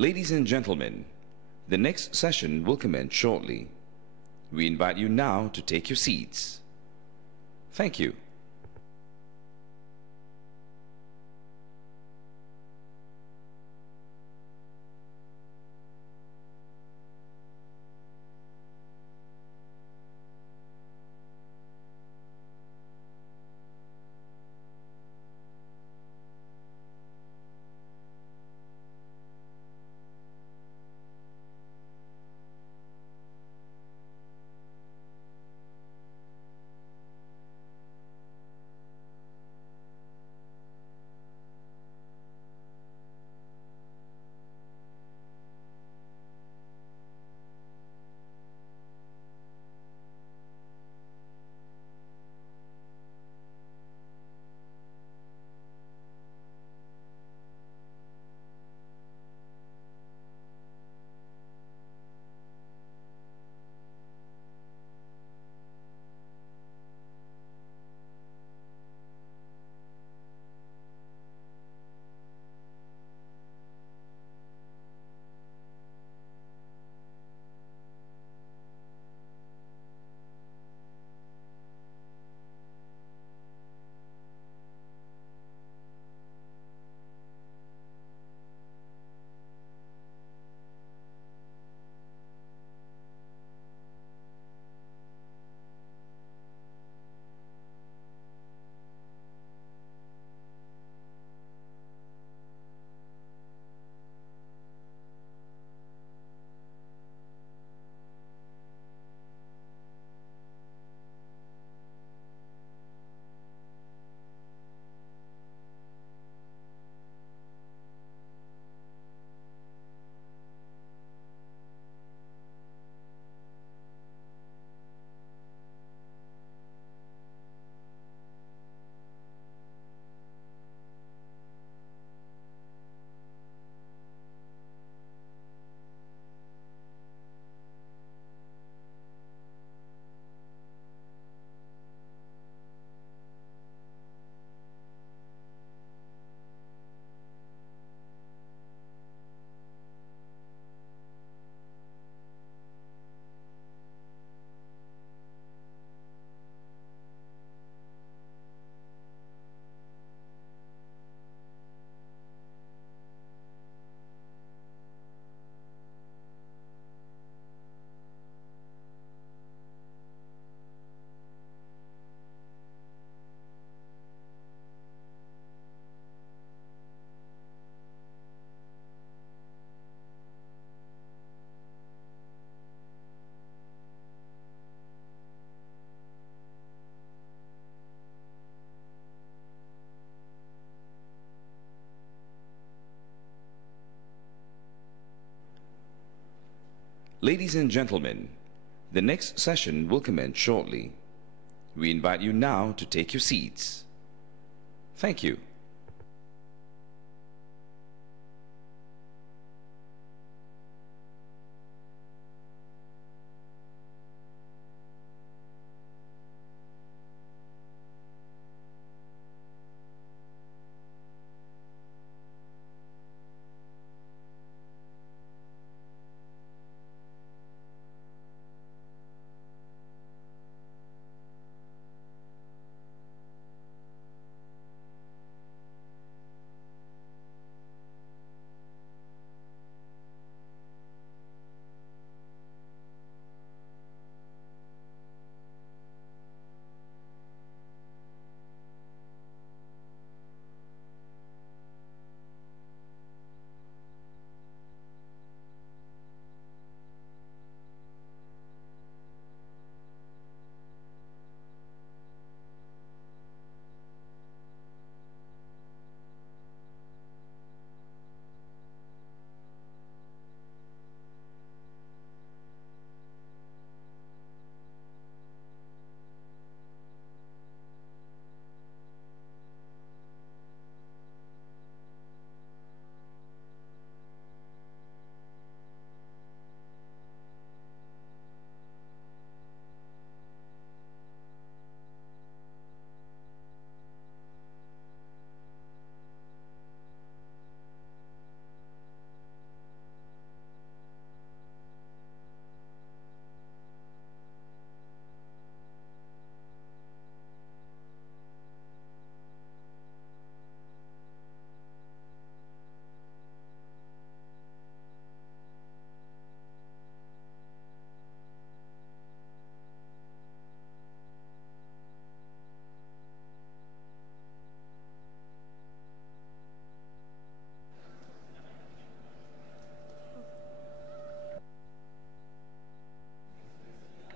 Ladies and gentlemen, the next session will commence shortly. We invite you now to take your seats. Thank you. Ladies and gentlemen, the next session will commence shortly. We invite you now to take your seats. Thank you.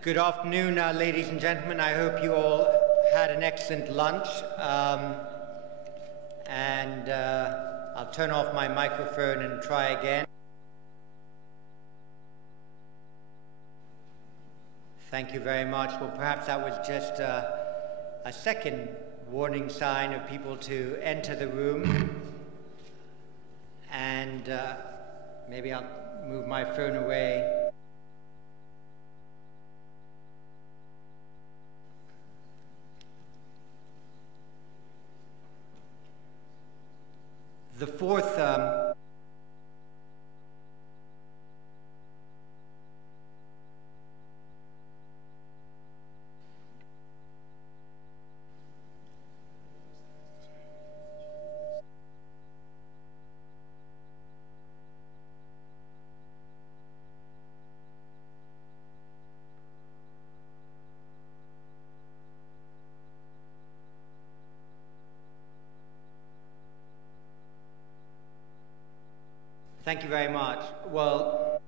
Good afternoon, ladies and gentlemen. I hope you all had an excellent lunch. I'll turn off my microphone and try again. Thank you very much. Well, perhaps that was just a second warning sign of people to enter the room. And maybe I'll move my phone away. The fourth Thank you very much. Well,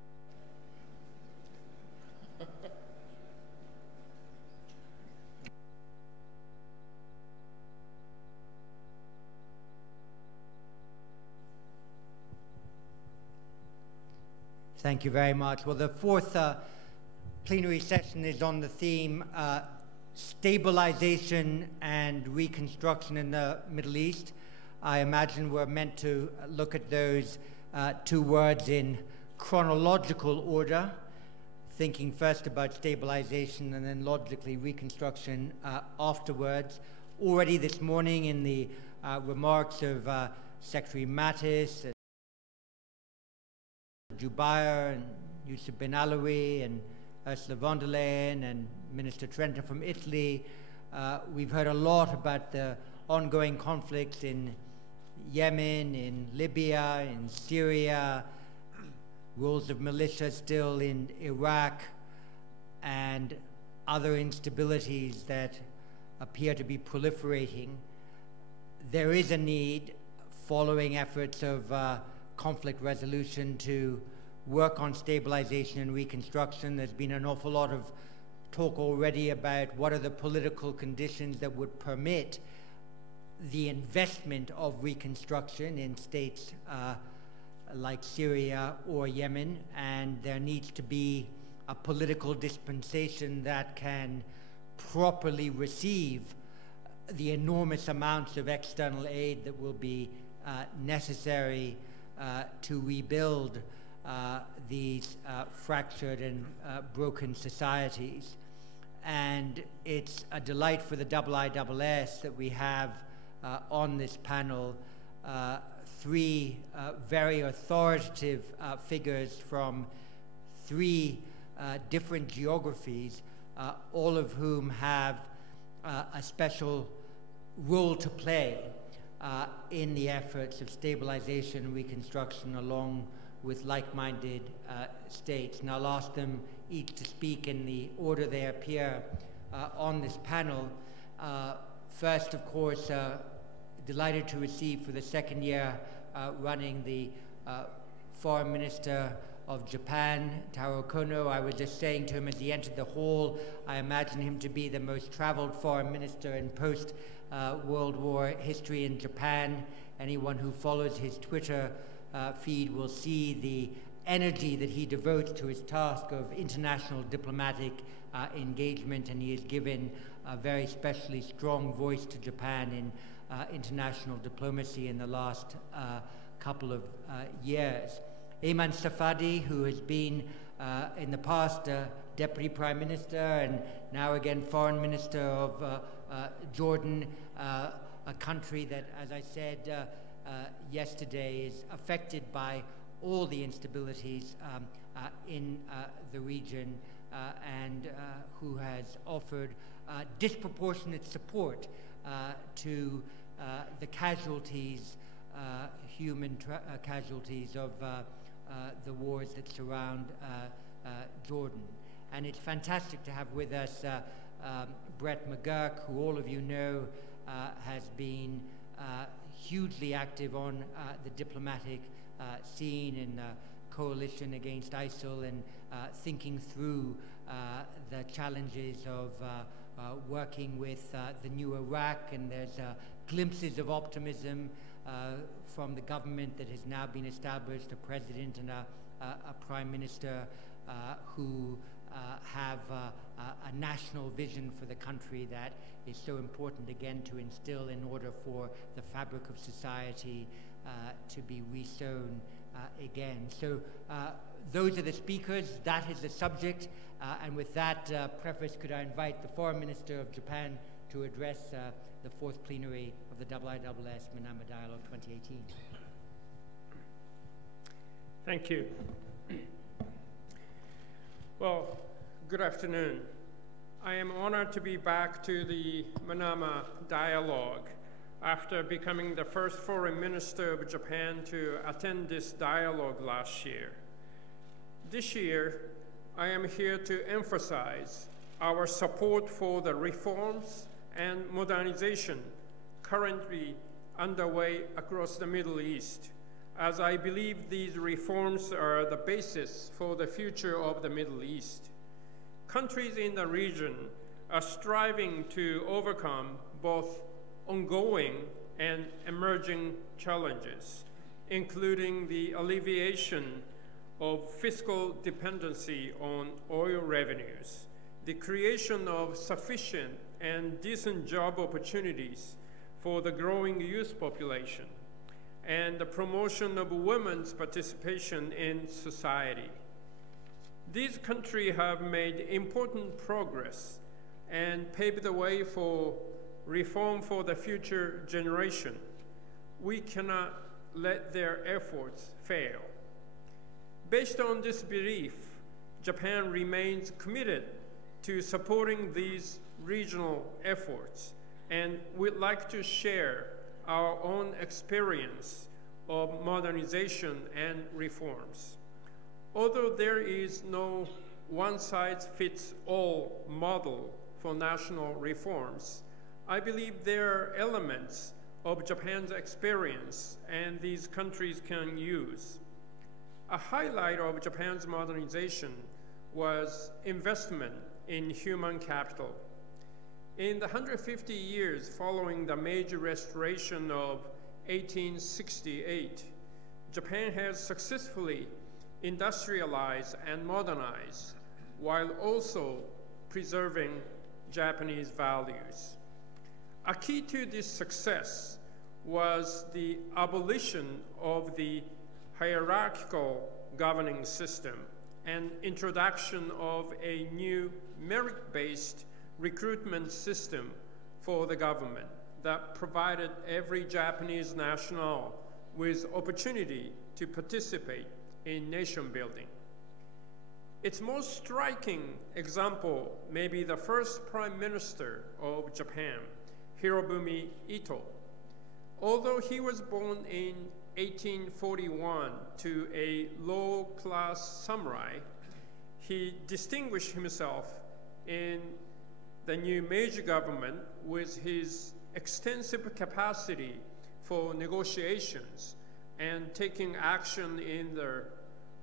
thank you very much. Well, the fourth plenary session is on the theme stabilization and reconstruction in the Middle East. I imagine we're meant to look at those two words in chronological order, thinking first about stabilization and then logically reconstruction afterwards. Already this morning in the remarks of Secretary Mattis, Jubair and Yusuf bin Alawi and Ursula von der Leyen and Minister Trenta from Italy, we've heard a lot about the ongoing conflicts in Yemen, in Libya, in Syria, roles of militia still in Iraq, and other instabilities that appear to be proliferating. There is a need, following efforts of conflict resolution, to work on stabilization and reconstruction. There's been an awful lot of talk already about what are the political conditions that would permit the investment of reconstruction in states like Syria or Yemen, and there needs to be a political dispensation that can properly receive the enormous amounts of external aid that will be necessary to rebuild these fractured and broken societies. And it's a delight for the IISS that we have on this panel three very authoritative figures from three different geographies, all of whom have a special role to play in the efforts of stabilization and reconstruction along with like-minded states. And I'll ask them each to speak in the order they appear on this panel. First, of course, delighted to receive for the second year running the Foreign Minister of Japan, Taro Kono. I was just saying to him as he entered the hall, I imagine him to be the most traveled foreign minister in post-World War history in Japan. Anyone who follows his Twitter feed will see the energy that he devotes to his task of international diplomatic engagement, and he has given a very specially strong voice to Japan in international diplomacy in the last couple of years. Ayman Safadi, who has been in the past Deputy Prime Minister and now again Foreign Minister of Jordan, a country that, as I said yesterday, is affected by all the instabilities in the region, and who has offered disproportionate support to the casualties, human casualties of the wars that surround Jordan. And it's fantastic to have with us Brett McGurk, who all of you know has been hugely active on the diplomatic scene in coalition against ISIL and thinking through the challenges of working with the new Iraq, and there's glimpses of optimism from the government that has now been established, a president and a prime minister who have a national vision for the country that is so important, again, to instill in order for the fabric of society to be resown again. So those are the speakers, that is the subject, and with that preface, could I invite the Foreign Minister of Japan to address the fourth plenary of the IISS Manama Dialogue 2018. Thank you. Well, good afternoon. I am honored to be back to the Manama Dialogue after becoming the first foreign minister of Japan to attend this dialogue last year. This year, I am here to emphasize our support for the reforms and modernization currently underway across the Middle East, as I believe these reforms are the basis for the future of the Middle East. Countries in the region are striving to overcome both ongoing and emerging challenges, including the alleviation of fiscal dependency on oil revenues, the creation of sufficient and decent job opportunities for the growing youth population, and the promotion of women's participation in society. These countries have made important progress and paved the way for reform for the future generation. We cannot let their efforts fail. Based on this belief, Japan remains committed to supporting these regional efforts, and we'd like to share our own experience of modernization and reforms. Although there is no one-size-fits-all model for national reforms, I believe there are elements of Japan's experience and these countries can use. A highlight of Japan's modernization was investment in human capital. In the 150 years following the major restoration of 1868, Japan has successfully industrialized and modernized while also preserving Japanese values. A key to this success was the abolition of the hierarchical governing system and introduction of a new merit-based recruitment system for the government that provided every Japanese national with opportunity to participate in nation building. Its most striking example may be the first Prime Minister of Japan, Hirobumi Ito. Although he was born in 1841 to a low-class samurai, he distinguished himself in the new Meiji government with his extensive capacity for negotiations and taking action in the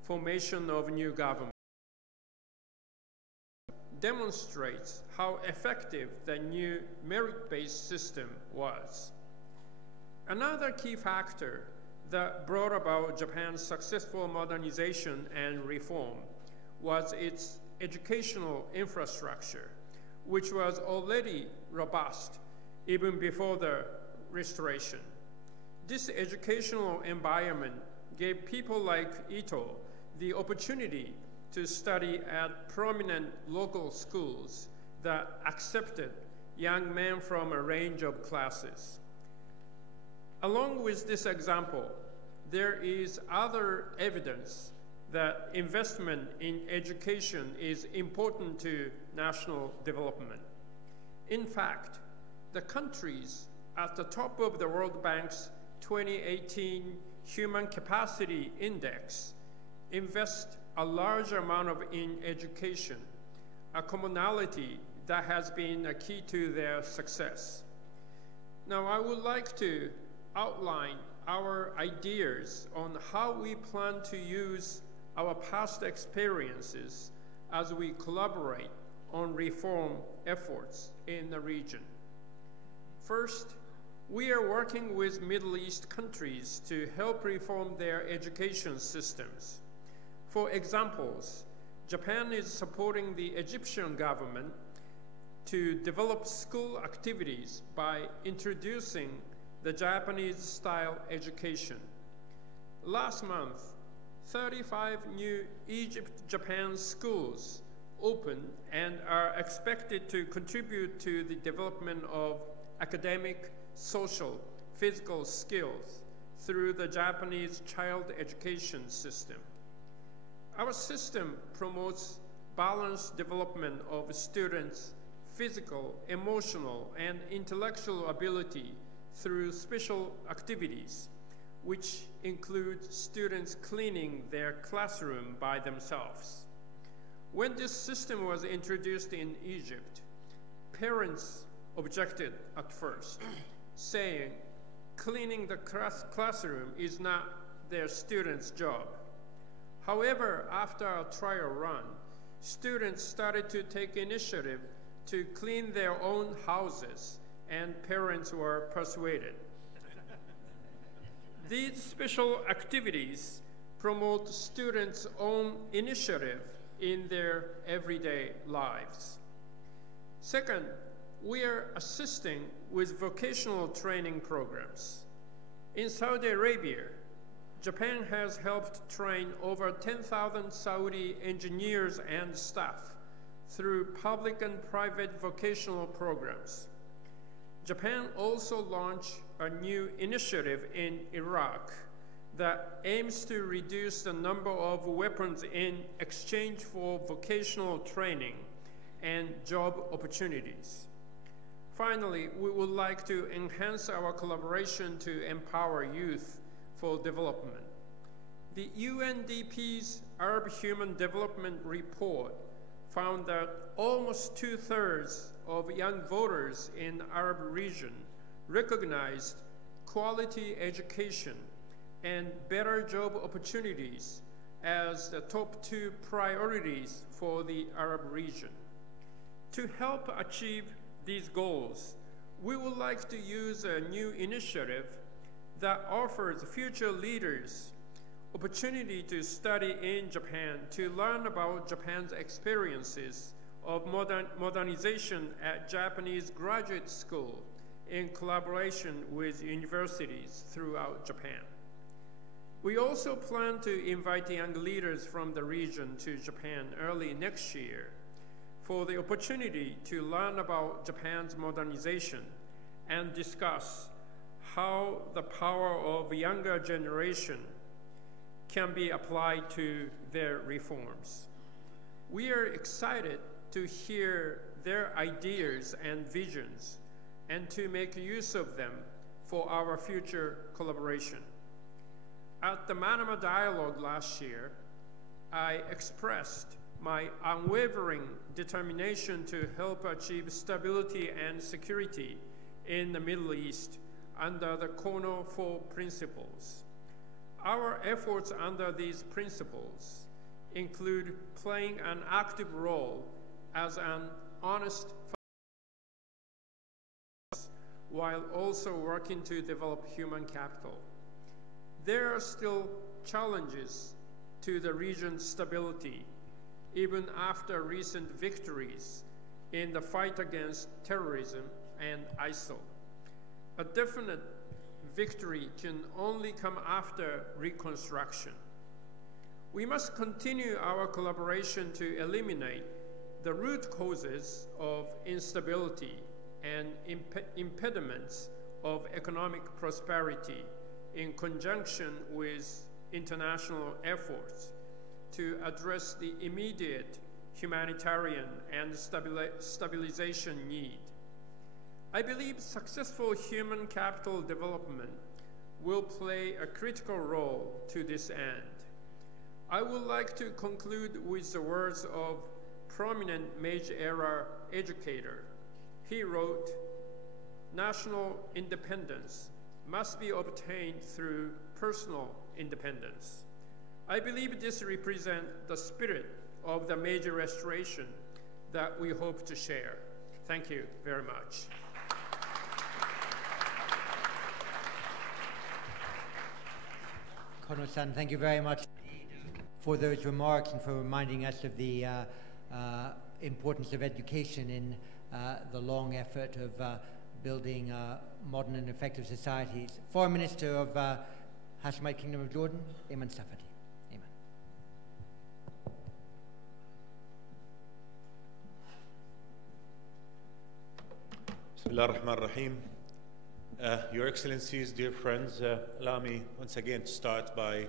formation of new government. Demonstrates how effective the new merit-based system was. Another key factor that brought about Japan's successful modernization and reform was its educational infrastructure, which was already robust even before the restoration. This educational environment gave people like Ito the opportunity to study at prominent local schools that accepted young men from a range of classes. Along with this example, there is other evidence that investment in education is important to national development. In fact, the countries at the top of the World Bank's 2018 Human Capacity Index invest a large amount in education, a commonality that has been a key to their success. Now, I would like to outline our ideas on how we plan to use our past experiences as we collaborate on reform efforts in the region. First, we are working with Middle East countries to help reform their education systems. For examples, Japan is supporting the Egyptian government to develop school activities by introducing the Japanese-style education. Last month, 35 new Egypt-Japan schools opened and are expected to contribute to the development of academic, social, physical skills through the Japanese child education system. Our system promotes balanced development of students' physical, emotional, and intellectual ability through special activities, which include students cleaning their classroom by themselves. When this system was introduced in Egypt, parents objected at first, saying cleaning the classroom is not their students' job. However, after a trial run, students started to take initiative to clean their own houses, and parents were persuaded. These special activities promote students' own initiative in their everyday lives. Second, we are assisting with vocational training programs. In Saudi Arabia, Japan has helped train over 10,000 Saudi engineers and staff through public and private vocational programs. Japan also launched a new initiative in Iraq that aims to reduce the number of weapons in exchange for vocational training and job opportunities. Finally, we would like to enhance our collaboration to empower youth for development. The UNDP's Arab Human Development Report found that almost 2/3 of young voters in the Arab region recognized quality education and better job opportunities as the top 2 priorities for the Arab region. To help achieve these goals, we would like to use a new initiative that offers future leaders opportunity to study in Japan to learn about Japan's experiences of modernization at Japanese graduate school in collaboration with universities throughout Japan. We also plan to invite young leaders from the region to Japan early next year for the opportunity to learn about Japan's modernization and discuss how the power of younger generation can be applied to their reforms. We are excited to hear their ideas and visions and to make use of them for our future collaboration. At the Manama Dialogue last year, I expressed my unwavering determination to help achieve stability and security in the Middle East under the Kono 4 principles. Our efforts under these principles include playing an active role as an honest while also working to develop human capital. There are still challenges to the region's stability, even after recent victories in the fight against terrorism and ISIL. A definite victory can only come after reconstruction. We must continue our collaboration to eliminate the root causes of instability and impediments of economic prosperity in conjunction with international efforts to address the immediate humanitarian and stabilization need. I believe successful human capital development will play a critical role to this end. I would like to conclude with the words of prominent Meiji-era educator. He wrote, "National independence must be obtained through personal independence. I believe this represents the spirit of the major restoration that we hope to share. Thank you very much. Kono-san, thank you very much for those remarks and for reminding us of the importance of education in the long effort of building modern and effective societies. Foreign Minister of Hashemite Kingdom of Jordan, Ayman Safadi. Ayman. Bismillah ar-Rahman ar-Rahim. Your Excellencies, dear friends, allow me once again to start by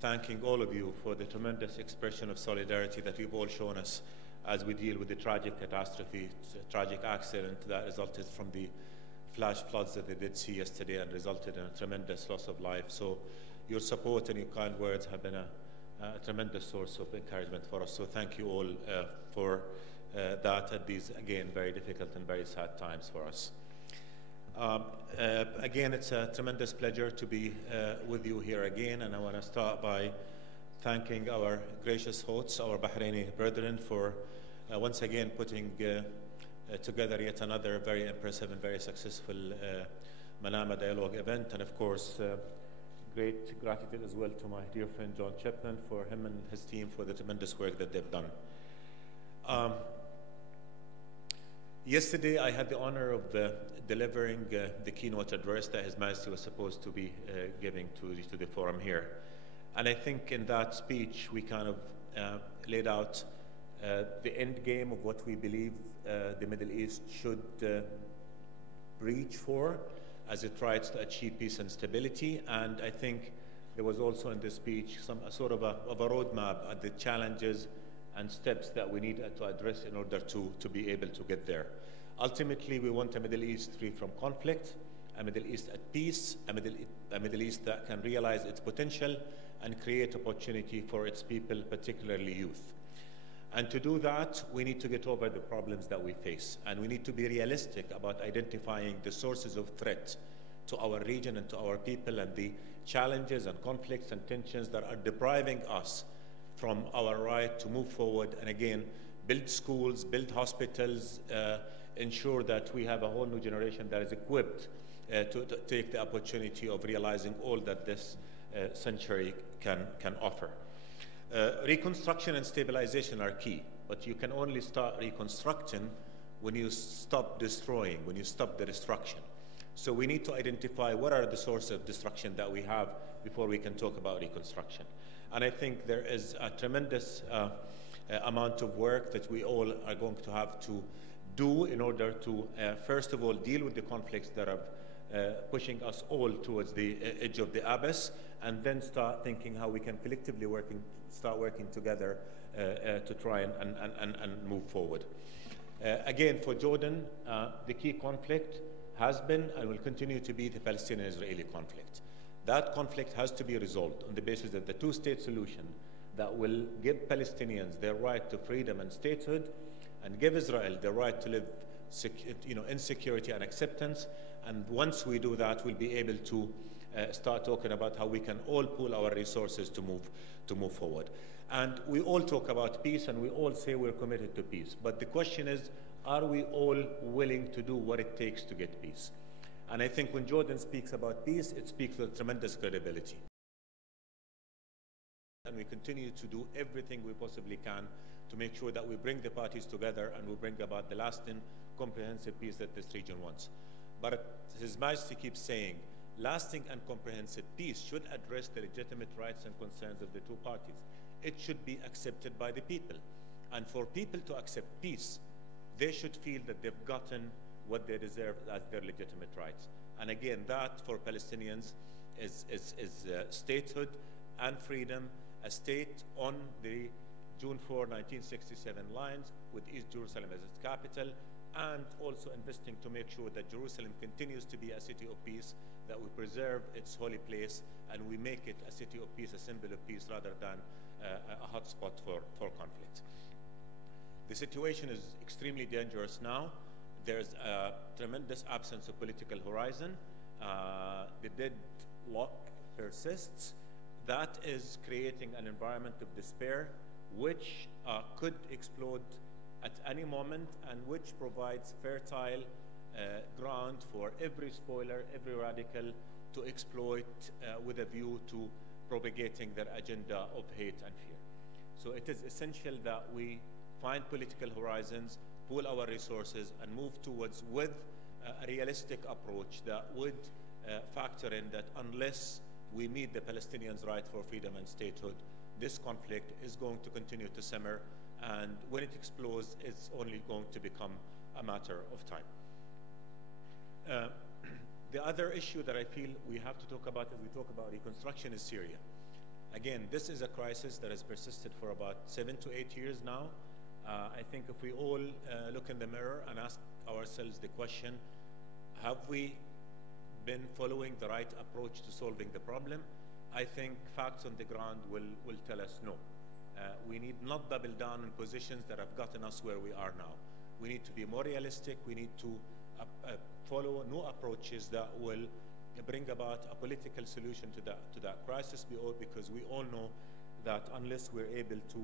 thanking all of you for the tremendous expression of solidarity that you've all shown us as we deal with the tragic catastrophe, tragic accident that resulted from the flash floods that they did see yesterday and resulted in a tremendous loss of life. So your support and your kind words have been a tremendous source of encouragement for us. So thank you all for that at these, again, very difficult and very sad times for us. Again, it's a tremendous pleasure to be with you here again, and I want to start by thanking our gracious hosts, our Bahraini brethren, for once again putting together yet another very impressive and very successful Manama Dialogue event, and of course great gratitude as well to my dear friend John Chapman, for him and his team for the tremendous work that they've done. Yesterday I had the honor of delivering the keynote address that His Majesty was supposed to be giving to the forum here. And I think in that speech we kind of laid out the end game of what we believe the Middle East should reach for as it tries to achieve peace and stability. And I think there was also in this speech a sort of a roadmap at the challenges and steps that we need to address in order to be able to get there. Ultimately, we want a Middle East free from conflict, a Middle East at peace, a Middle East that can realize its potential and create opportunity for its people, particularly youth. And to do that, we need to get over the problems that we face, and we need to be realistic about identifying the sources of threat to our region and to our people, and the challenges and conflicts and tensions that are depriving us from our right to move forward and again build schools, build hospitals, ensure that we have a whole new generation that is equipped to take the opportunity of realizing all that this century can offer. Reconstruction and stabilization are key, but you can only start reconstruction when you stop destroying, when you stop the destruction. So we need to identify what are the sources of destruction that we have before we can talk about reconstruction. And I think there is a tremendous amount of work that we all are going to have to do in order to, first of all, deal with the conflicts that are pushing us all towards the edge of the abyss, and then start thinking how we can collectively start working together to try and move forward. Again, for Jordan, the key conflict has been and will continue to be the Palestinian-Israeli conflict. That conflict has to be resolved on the basis of the two-state solution that will give Palestinians their right to freedom and statehood, and give Israel the right to live in security and acceptance. And once we do that, we'll be able to start talking about how we can all pool our resources to move forward. And we all talk about peace, and we all say we're committed to peace. But the question is, are we all willing to do what it takes to get peace? And I think when Jordan speaks about peace, it speaks with tremendous credibility. And we continue to do everything we possibly can to make sure that we bring the parties together and we bring about the lasting, comprehensive peace that this region wants. But His Majesty keeps saying, lasting and comprehensive peace should address the legitimate rights and concerns of the two parties. It should be accepted by the people. And for people to accept peace, they should feel that they've gotten what they deserve as their legitimate rights. And again, that for Palestinians is statehood and freedom, a state on the June 4, 1967 lines, with East Jerusalem as its capital, and also investing to make sure that Jerusalem continues to be a city of peace, that we preserve its holy place, and we make it a city of peace, a symbol of peace, rather than a hotspot for conflict. The situation is extremely dangerous now. There's a tremendous absence of political horizon. The deadlock persists. That is creating an environment of despair which could explode at any moment, and which provides fertile ground for every spoiler, every radical to exploit with a view to propagating their agenda of hate and fear. So it is essential that we find political horizons, pool our resources, and move towards with a realistic approach that would factor in that unless we meet the Palestinians' right for freedom and statehood, this conflict is going to continue to simmer, and when it explodes, it's only going to become a matter of time. The other issue that I feel we have to talk about as we talk about reconstruction is Syria. Again, this is a crisis that has persisted for about 7 to 8 years now. I think if we all look in the mirror and ask ourselves the question, have we been following the right approach to solving the problem? I think facts on the ground will tell us no. We need not double down on positions that have gotten us where we are now. We need to be more realistic. We need to follow new approaches that will bring about a political solution to that crisis, because we all know that unless we're able to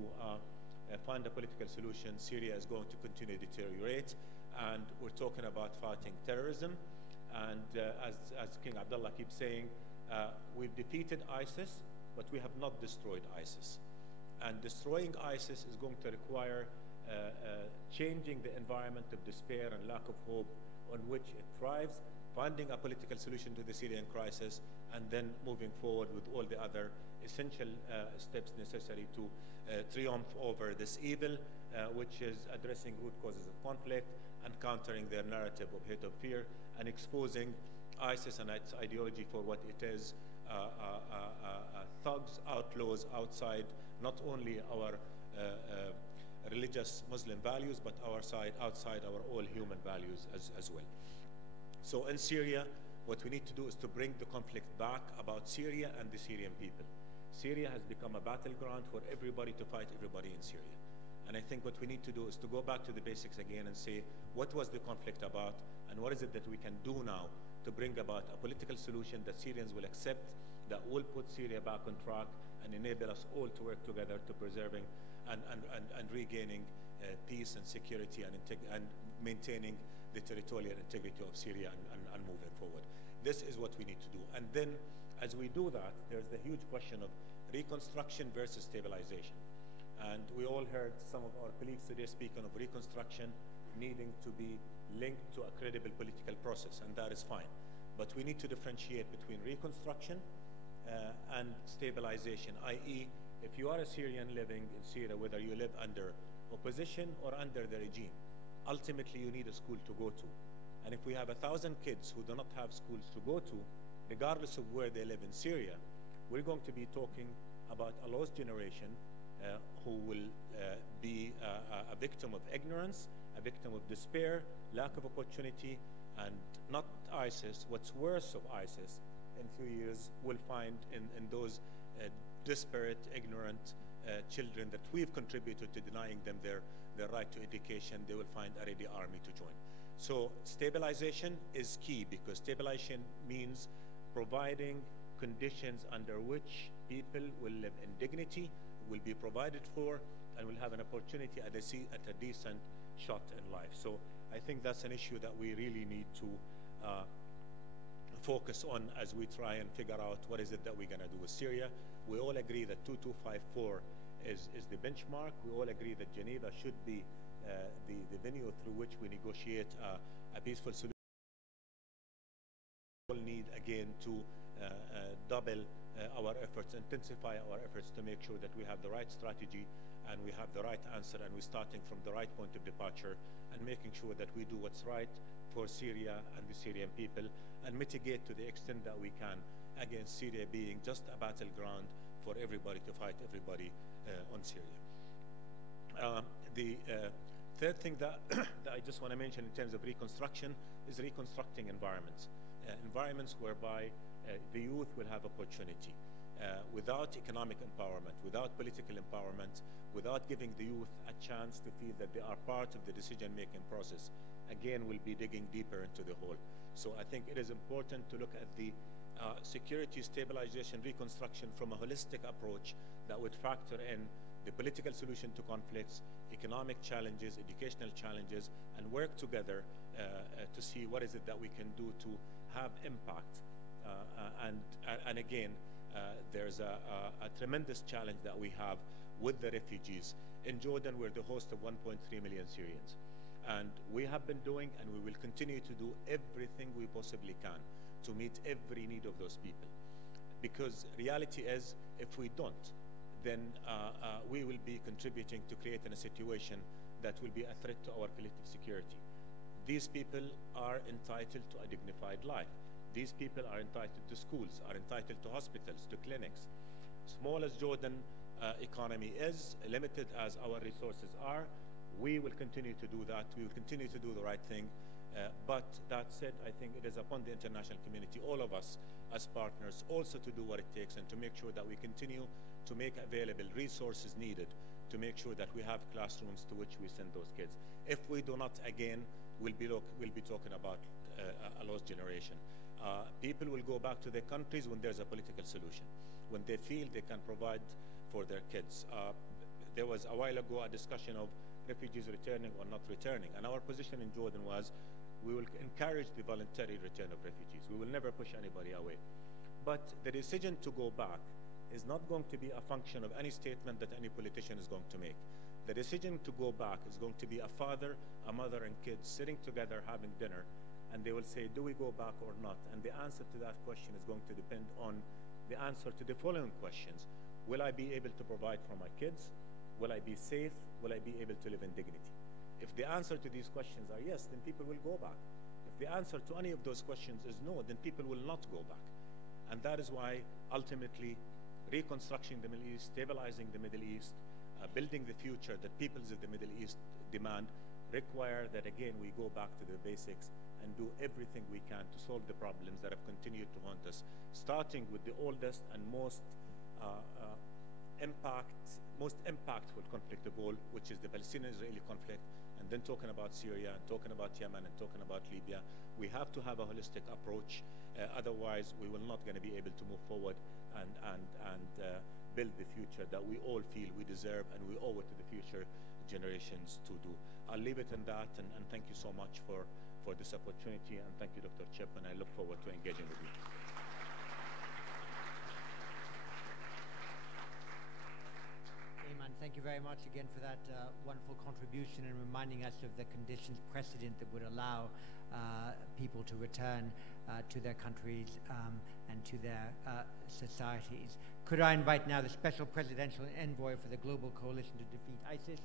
find a political solution, Syria is going to continue to deteriorate. And we're talking about fighting terrorism. And as King Abdullah keeps saying, we've defeated ISIS, but we have not destroyed ISIS. And destroying ISIS is going to require changing the environment of despair and lack of hope on which it thrives, finding a political solution to the Syrian crisis, and then moving forward with all the other essential steps necessary to triumph over this evil, which is addressing root causes of conflict and countering their narrative of hate and fear, and exposing ISIS and its ideology for what it is, thugs, outlaws outside not only our religious Muslim values, but outside our all human values as well. So in Syria, what we need to do is to bring the conflict back about Syria and the Syrian people. Syria has become a battleground for everybody to fight everybody in Syria. And I think what we need to do is to go back to the basics again and say, what was the conflict about, and what is it that we can do now to bring about a political solution that Syrians will accept, that will put Syria back on track and enable us all to work together to preserving and regaining peace and security and maintaining the territorial integrity of Syria and moving forward. This is what we need to do. And then as we do that, there's the huge question of reconstruction versus stabilization. And we all heard some of our colleagues today speaking of reconstruction needing to be linked to a credible political process, and that is fine. But we need to differentiate between reconstruction and stabilization, i.e., if you are a Syrian living in Syria, whether you live under opposition or under the regime, ultimately you need a school to go to. And if we have 1,000 kids who do not have schools to go to, regardless of where they live in Syria, we're going to be talking about a lost generation who will be a victim of ignorance, a victim of despair, lack of opportunity, and not ISIS. What's worse of ISIS in a few years we'll find in those disparate, ignorant children that we've contributed to denying them their right to education. They will find a ready army to join. So stabilization is key, because stabilization means providing conditions under which people will live in dignity, will be provided for, and will have an opportunity at a decent shot in life. So I think that's an issue that we really need to focus on as we try and figure out what is it that we're going to do with Syria. We all agree that 2254 is the benchmark. We all agree that Geneva should be the venue through which we negotiate a peaceful solution. We all need, again, to double our efforts, intensify our efforts to make sure that we have the right strategy and we have the right answer, and we're starting from the right point of departure and making sure that we do what's right for Syria and the Syrian people, and mitigate to the extent that we can against Syria being just a battleground for everybody to fight everybody on Syria. The third thing that I just want to mention in terms of reconstruction is reconstructing environments. Environments whereby the youth will have opportunity. Without economic empowerment, without political empowerment, without giving the youth a chance to feel that they are part of the decision-making process, again, we'll be digging deeper into the hole. So I think it is important to look at the security, stabilization, reconstruction from a holistic approach that would factor in the political solution to conflicts, economic challenges, educational challenges, and work together to see what is it that we can do to have impact. And again, there's a tremendous challenge that we have with the refugees. In Jordan, we're the host of 1.3 million Syrians. And we have been doing, and we will continue to do everything we possibly can to meet every need of those people. Because reality is, if we don't, then we will be contributing to creating a situation that will be a threat to our collective security. These people are entitled to a dignified life. These people are entitled to schools, are entitled to hospitals, to clinics. Small as Jordan economy is, limited as our resources are, we will continue to do that. We will continue to do the right thing. But that said, I think it is upon the international community, all of us as partners, also to do what it takes and to make sure that we continue to make available resources needed to make sure that we have classrooms to which we send those kids. If we do not, again, we'll be talking about a lost generation. People will go back to their countries when there's a political solution, when they feel they can provide for their kids. There was a while ago a discussion of refugees returning or not returning, and our position in Jordan was we will encourage the voluntary return of refugees. We will never push anybody away. But the decision to go back is not going to be a function of any statement that any politician is going to make. The decision to go back is going to be a father, a mother, and kids sitting together having dinner, and they will say, do we go back or not? And the answer to that question is going to depend on the answer to the following questions. Will I be able to provide for my kids? Will I be safe? Will I be able to live in dignity? If the answer to these questions are yes, then people will go back. If the answer to any of those questions is no, then people will not go back. And that is why, ultimately, reconstructing the Middle East, stabilizing the Middle East, building the future that peoples of the Middle East demand, require that, again, we go back to the basics and do everything we can to solve the problems that have continued to haunt us, starting with the oldest and most impactful conflict of all, which is the Palestinian-Israeli conflict, and then talking about Syria, and talking about Yemen, and talking about Libya. We have to have a holistic approach. Otherwise, we will not going to be able to move forward and build the future that we all feel we deserve and we owe it to the future generations to do. I'll leave it in that, and thank you so much for this opportunity, and thank you, Dr. Chip, and I look forward to engaging with you. Ayman, thank you very much again for that wonderful contribution and reminding us of the conditions precedent that would allow people to return to their countries and to their societies. Could I invite now the Special Presidential Envoy for the Global Coalition to Defeat ISIS,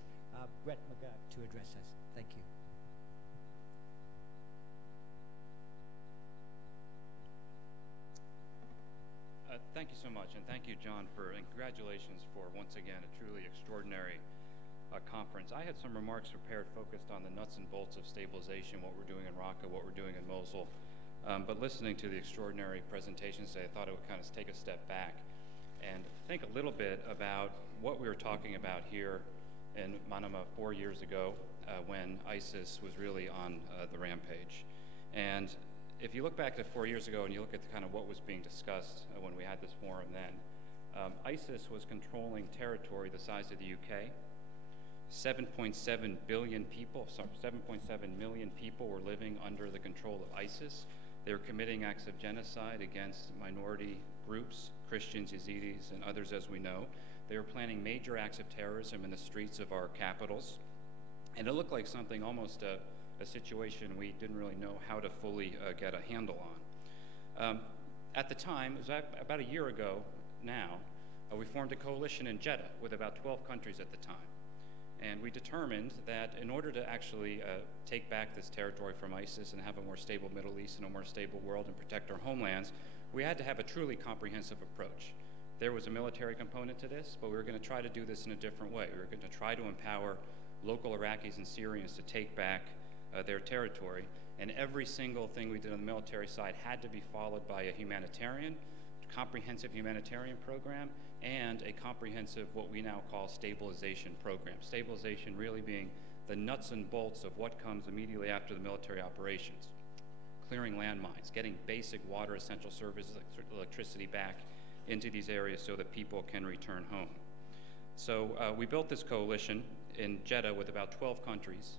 Brett McGurk, to address us. Thank you. Thank you so much, and thank you, John, and congratulations for, once again, a truly extraordinary conference. I had some remarks prepared focused on the nuts and bolts of stabilization, what we're doing in Raqqa, what we're doing in Mosul. But listening to the extraordinary presentations today, I thought it would kind of take a step back and think a little bit about what we were talking about here in Manama 4 years ago when ISIS was really on the rampage. And if you look back to 4 years ago and you look at kind of what was being discussed when we had this forum then, ISIS was controlling territory the size of the UK. 7.7 billion people, 7.7 million people were living under the control of ISIS. They were committing acts of genocide against minority groups, Christians, Yazidis, and others, as we know. They were planning major acts of terrorism in the streets of our capitals. And it looked like something almost a situation we didn't really know how to fully get a handle on. At the time, it was about a year ago now, we formed a coalition in Jeddah with about 12 countries at the time. And we determined that in order to actually take back this territory from ISIS and have a more stable Middle East and a more stable world and protect our homelands, we had to have a truly comprehensive approach. There was a military component to this, but we were going to try to do this in a different way. We were going to try to empower local Iraqis and Syrians to take back their territory. And every single thing we did on the military side had to be followed by a comprehensive humanitarian program and a comprehensive, what we now call, stabilization program. Stabilization really being the nuts and bolts of what comes immediately after the military operations. clearing landmines, getting basic water essential services like electricity back into these areas so that people can return home. So we built this coalition in Jeddah with about 12 countries.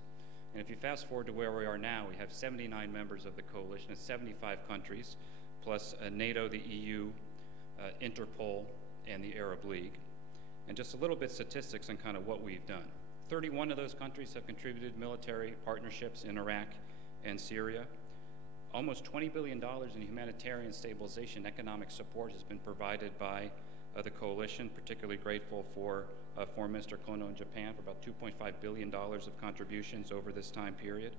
And if you fast forward to where we are now, we have 79 members of the coalition in 75 countries, plus NATO, the EU, Interpol, and the Arab League. And just a little bit statistics on kind of what we've done. 31 of those countries have contributed military partnerships in Iraq and Syria. Almost $20 billion in humanitarian stabilization economic support has been provided by the coalition, particularly grateful for Foreign Minister Kono in Japan for about $2.5 billion of contributions over this time period.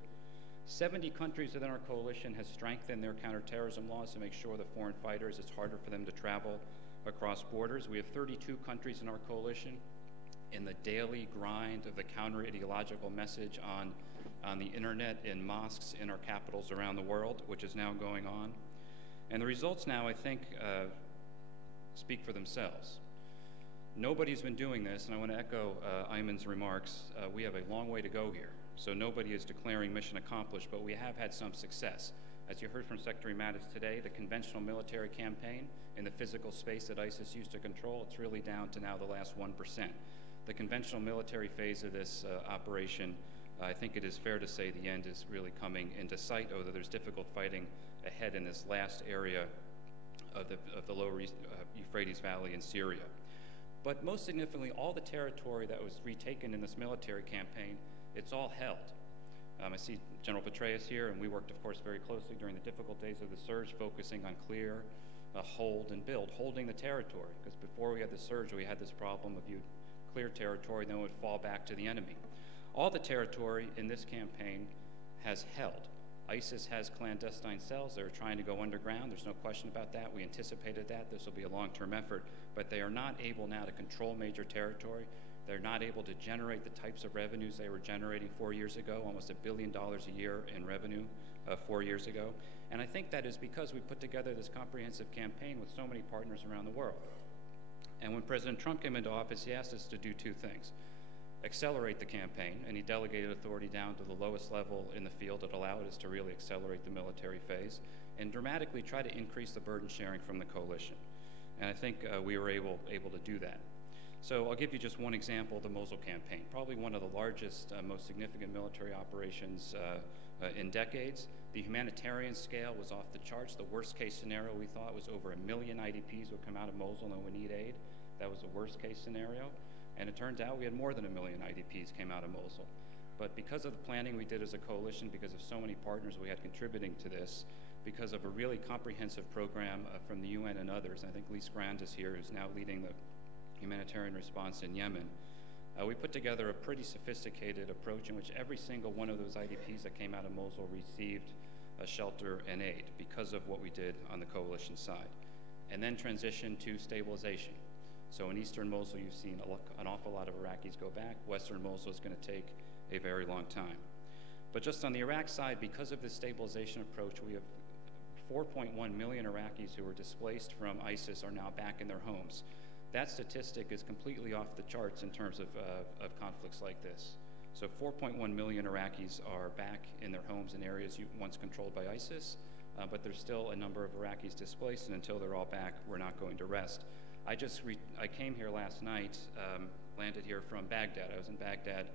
70 countries within our coalition has strengthened their counterterrorism laws to make sure that foreign fighters, it's harder for them to travel across borders. We have 32 countries in our coalition in the daily grind of the counter-ideological message on the internet, in mosques, in our capitals around the world, which is now going on. And the results now, I think, speak for themselves. Nobody's been doing this, and I want to echo Ayman's remarks. We have a long way to go here. So nobody is declaring mission accomplished, but we have had some success. As you heard from Secretary Mattis today, the conventional military campaign in the physical space that ISIS used to control, it's really down to now the last 1%. The conventional military phase of this operation, I think it is fair to say the end is really coming into sight, although there's difficult fighting ahead in this last area of the lower Euphrates Valley in Syria. But most significantly, all the territory that was retaken in this military campaign, it's all held. I see General Petraeus here, and we worked, of course, very closely during the difficult days of the surge, focusing on clear, hold, and build, holding the territory. Because before we had the surge, we had this problem of you clear territory, then it would fall back to the enemy. All the territory in this campaign has held. ISIS has clandestine cells. They're trying to go underground. There's no question about that. We anticipated that. This will be a long-term effort. But they are not able now to control major territory. They're not able to generate the types of revenues they were generating 4 years ago, almost $1 billion a year in revenue 4 years ago. And I think that is because we put together this comprehensive campaign with so many partners around the world. And when President Trump came into office, he asked us to do two things. Accelerate the campaign, and he delegated authority down to the lowest level in the field that allowed us to really accelerate the military phase and dramatically try to increase the burden sharing from the coalition. And I think we were able to do that. So I'll give you just one example, the Mosul campaign, probably one of the largest, most significant military operations in decades. The humanitarian scale was off the charts. The worst case scenario we thought was over 1 million IDPs would come out of Mosul and would need aid. That was the worst case scenario. And it turns out we had more than 1 million IDPs came out of Mosul. But because of the planning we did as a coalition, because of so many partners we had contributing to this, because of a really comprehensive program from the UN and others, I think Lise Grand is here, who's now leading the humanitarian response in Yemen, we put together a pretty sophisticated approach in which every single one of those IDPs that came out of Mosul received shelter and aid because of what we did on the coalition side. And then transition to stabilization. So in eastern Mosul, you've seen an awful lot of Iraqis go back. Western Mosul is going to take a very long time. But just on the Iraq side, because of this stabilization approach, we have 4.1 million Iraqis who were displaced from ISIS are now back in their homes. That statistic is completely off the charts in terms of conflicts like this. So 4.1 million Iraqis are back in their homes in areas once controlled by ISIS, but there's still a number of Iraqis displaced, and until they're all back, we're not going to rest. I came here last night, landed here from Baghdad. I was in Baghdad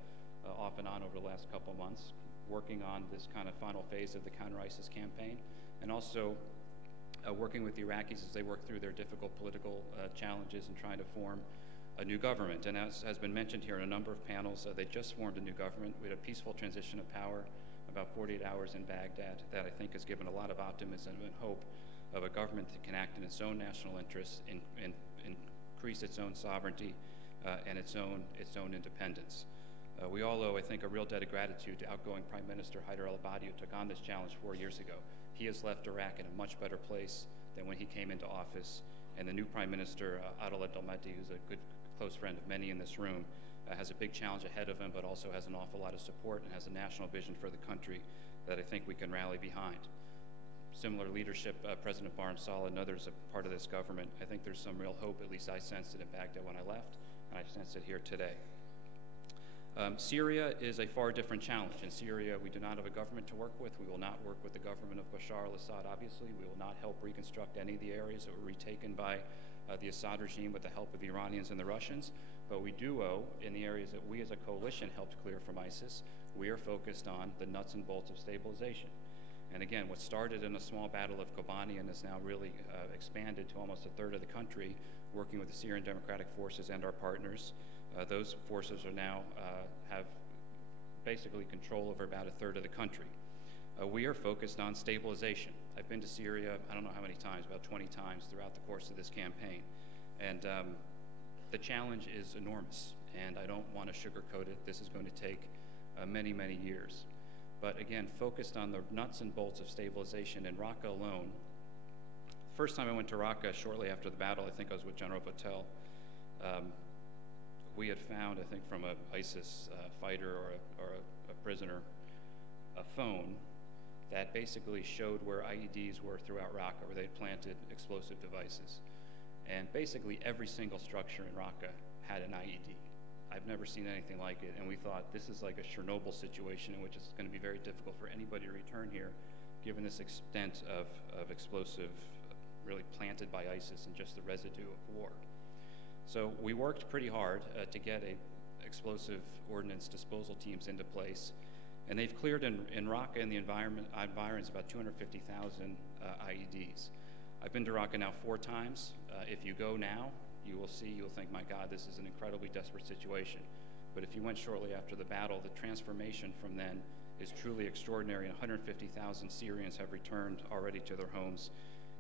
off and on over the last couple months, working on this kind of final phase of the counter-ISIS campaign, and also working with the Iraqis as they work through their difficult political challenges and trying to form a new government. And as has been mentioned here in a number of panels, they just formed a new government. We had a peaceful transition of power about 48 hours in Baghdad that I think has given a lot of optimism and hope of a government that can act in its own national interests, increase its own sovereignty and its own independence. We all owe, I think, a real debt of gratitude to outgoing Prime Minister Haider al-Abadi, who took on this challenge 4 years ago. He has left Iraq in a much better place than when he came into office. And the new Prime Minister, Adel Abdel-Mahdi, who's a good close friend of many in this room, has a big challenge ahead of him, but also has an awful lot of support and has a national vision for the country that I think we can rally behind. Similar leadership, President Barham Saleh and others are part of this government. I think there's some real hope, at least I sensed it in Baghdad when I left, and I've sensed it here today. Syria is a far different challenge. In Syria, we do not have a government to work with. We will not work with the government of Bashar al-Assad, obviously. We will not help reconstruct any of the areas that were retaken by the Assad regime with the help of the Iranians and the Russians. But we do owe, in the areas that we as a coalition helped clear from ISIS, we are focused on the nuts and bolts of stabilization. And again, what started in a small battle of Kobani and has now really expanded to almost a third of the country, working with the Syrian Democratic Forces and our partners. Those forces are now have basically control over about a third of the country. We are focused on stabilization. I've been to Syria, I don't know how many times, about 20 times throughout the course of this campaign. And the challenge is enormous, and I don't want to sugarcoat it. This is going to take many, many years. But again, focused on the nuts and bolts of stabilization in Raqqa alone. First time I went to Raqqa shortly after the battle, I think I was with General Patel. We had found, I think from an ISIS fighter or a prisoner, a phone that basically showed where IEDs were throughout Raqqa, where they had planted explosive devices. And basically every single structure in Raqqa had an IED. I've never seen anything like it, and we thought this is like a Chernobyl situation in which it's going to be very difficult for anybody to return here, given this extent of explosive really planted by ISIS and just the residue of war. So we worked pretty hard to get explosive ordnance disposal teams into place, and they've cleared in Raqqa and the environs about 250,000 IEDs. I've been to Raqqa now 4 times. If you go now, you will see, you'll think, my God, this is an incredibly desperate situation. But if you went shortly after the battle, the transformation from then is truly extraordinary, and 150,000 Syrians have returned already to their homes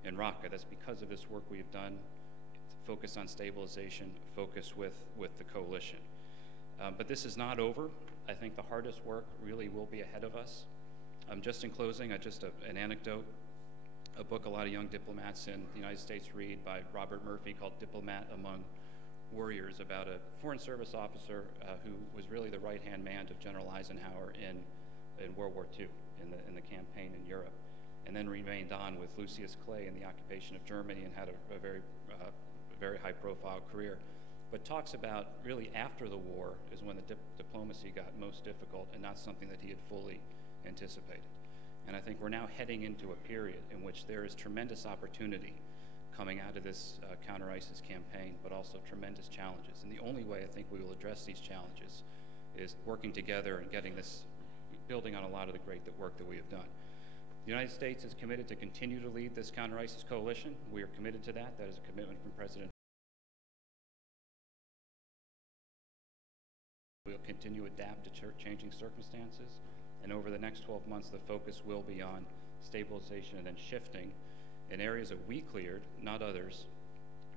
in Raqqa. That's because of this work we have done, focus on stabilization, focus with the coalition. But this is not over. I think the hardest work really will be ahead of us. Just in closing, an anecdote. A book a lot of young diplomats in the United States read by Robert Murphy called Diplomat Among Warriors, about a Foreign Service officer who was really the right-hand man of General Eisenhower in World War II, in the campaign in Europe, and then remained on with Lucius Clay in the occupation of Germany and had a very high-profile career. But talks about really after the war is when the diplomacy got most difficult and not something that he had fully anticipated. And I think we're now heading into a period in which there is tremendous opportunity coming out of this counter-ISIS campaign, but also tremendous challenges. And the only way I think we will address these challenges is working together and getting this, building on a lot of the great work that we have done. The United States is committed to continue to lead this counter-ISIS coalition. We are committed to that. That is a commitment from President. We'll continue to adapt to changing circumstances. And over the next 12 months, the focus will be on stabilization and then shifting in areas that we cleared, not others,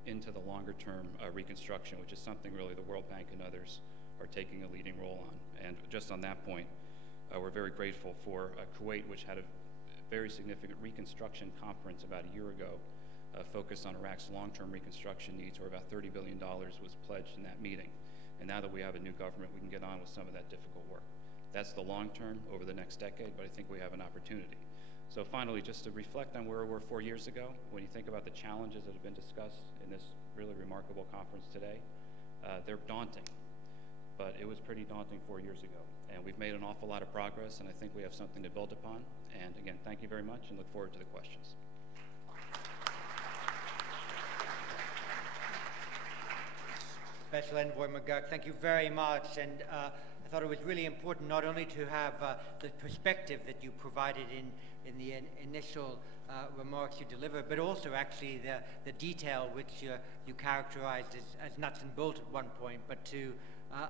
into the longer-term reconstruction, which is something really the World Bank and others are taking a leading role on. And just on that point, we're very grateful for Kuwait, which had a very significant reconstruction conference about a year ago, focused on Iraq's long-term reconstruction needs, where about $30 billion was pledged in that meeting. And now that we have a new government, we can get on with some of that difficult work. That's the long term over the next decade, but I think we have an opportunity. So finally, just to reflect on where we were 4 years ago, when you think about the challenges that have been discussed in this really remarkable conference today, they're daunting, but it was pretty daunting 4 years ago. And we've made an awful lot of progress, and I think we have something to build upon. And again, thank you very much, and look forward to the questions. Special Envoy McGurk, thank you very much. And I thought it was really important not only to have the perspective that you provided in the initial remarks you delivered, but also actually the detail which you characterized as nuts and bolts at one point, but to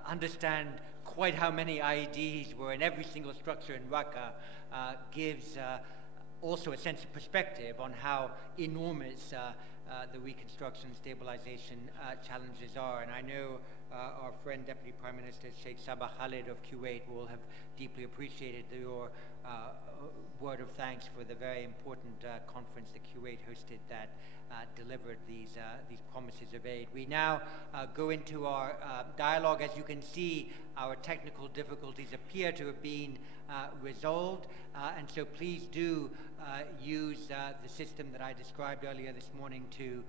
understand quite how many IEDs were in every single structure in Raqqa gives also a sense of perspective on how enormous the reconstruction and stabilization challenges are. And I know our friend Deputy Prime Minister Sheikh Sabah Khalid of Kuwait will have deeply appreciated your word of thanks for the very important conference that Kuwait hosted that delivered these promises of aid. We now go into our dialogue. As you can see, our technical difficulties appear to have been resolved, and so please do use the system that I described earlier this morning to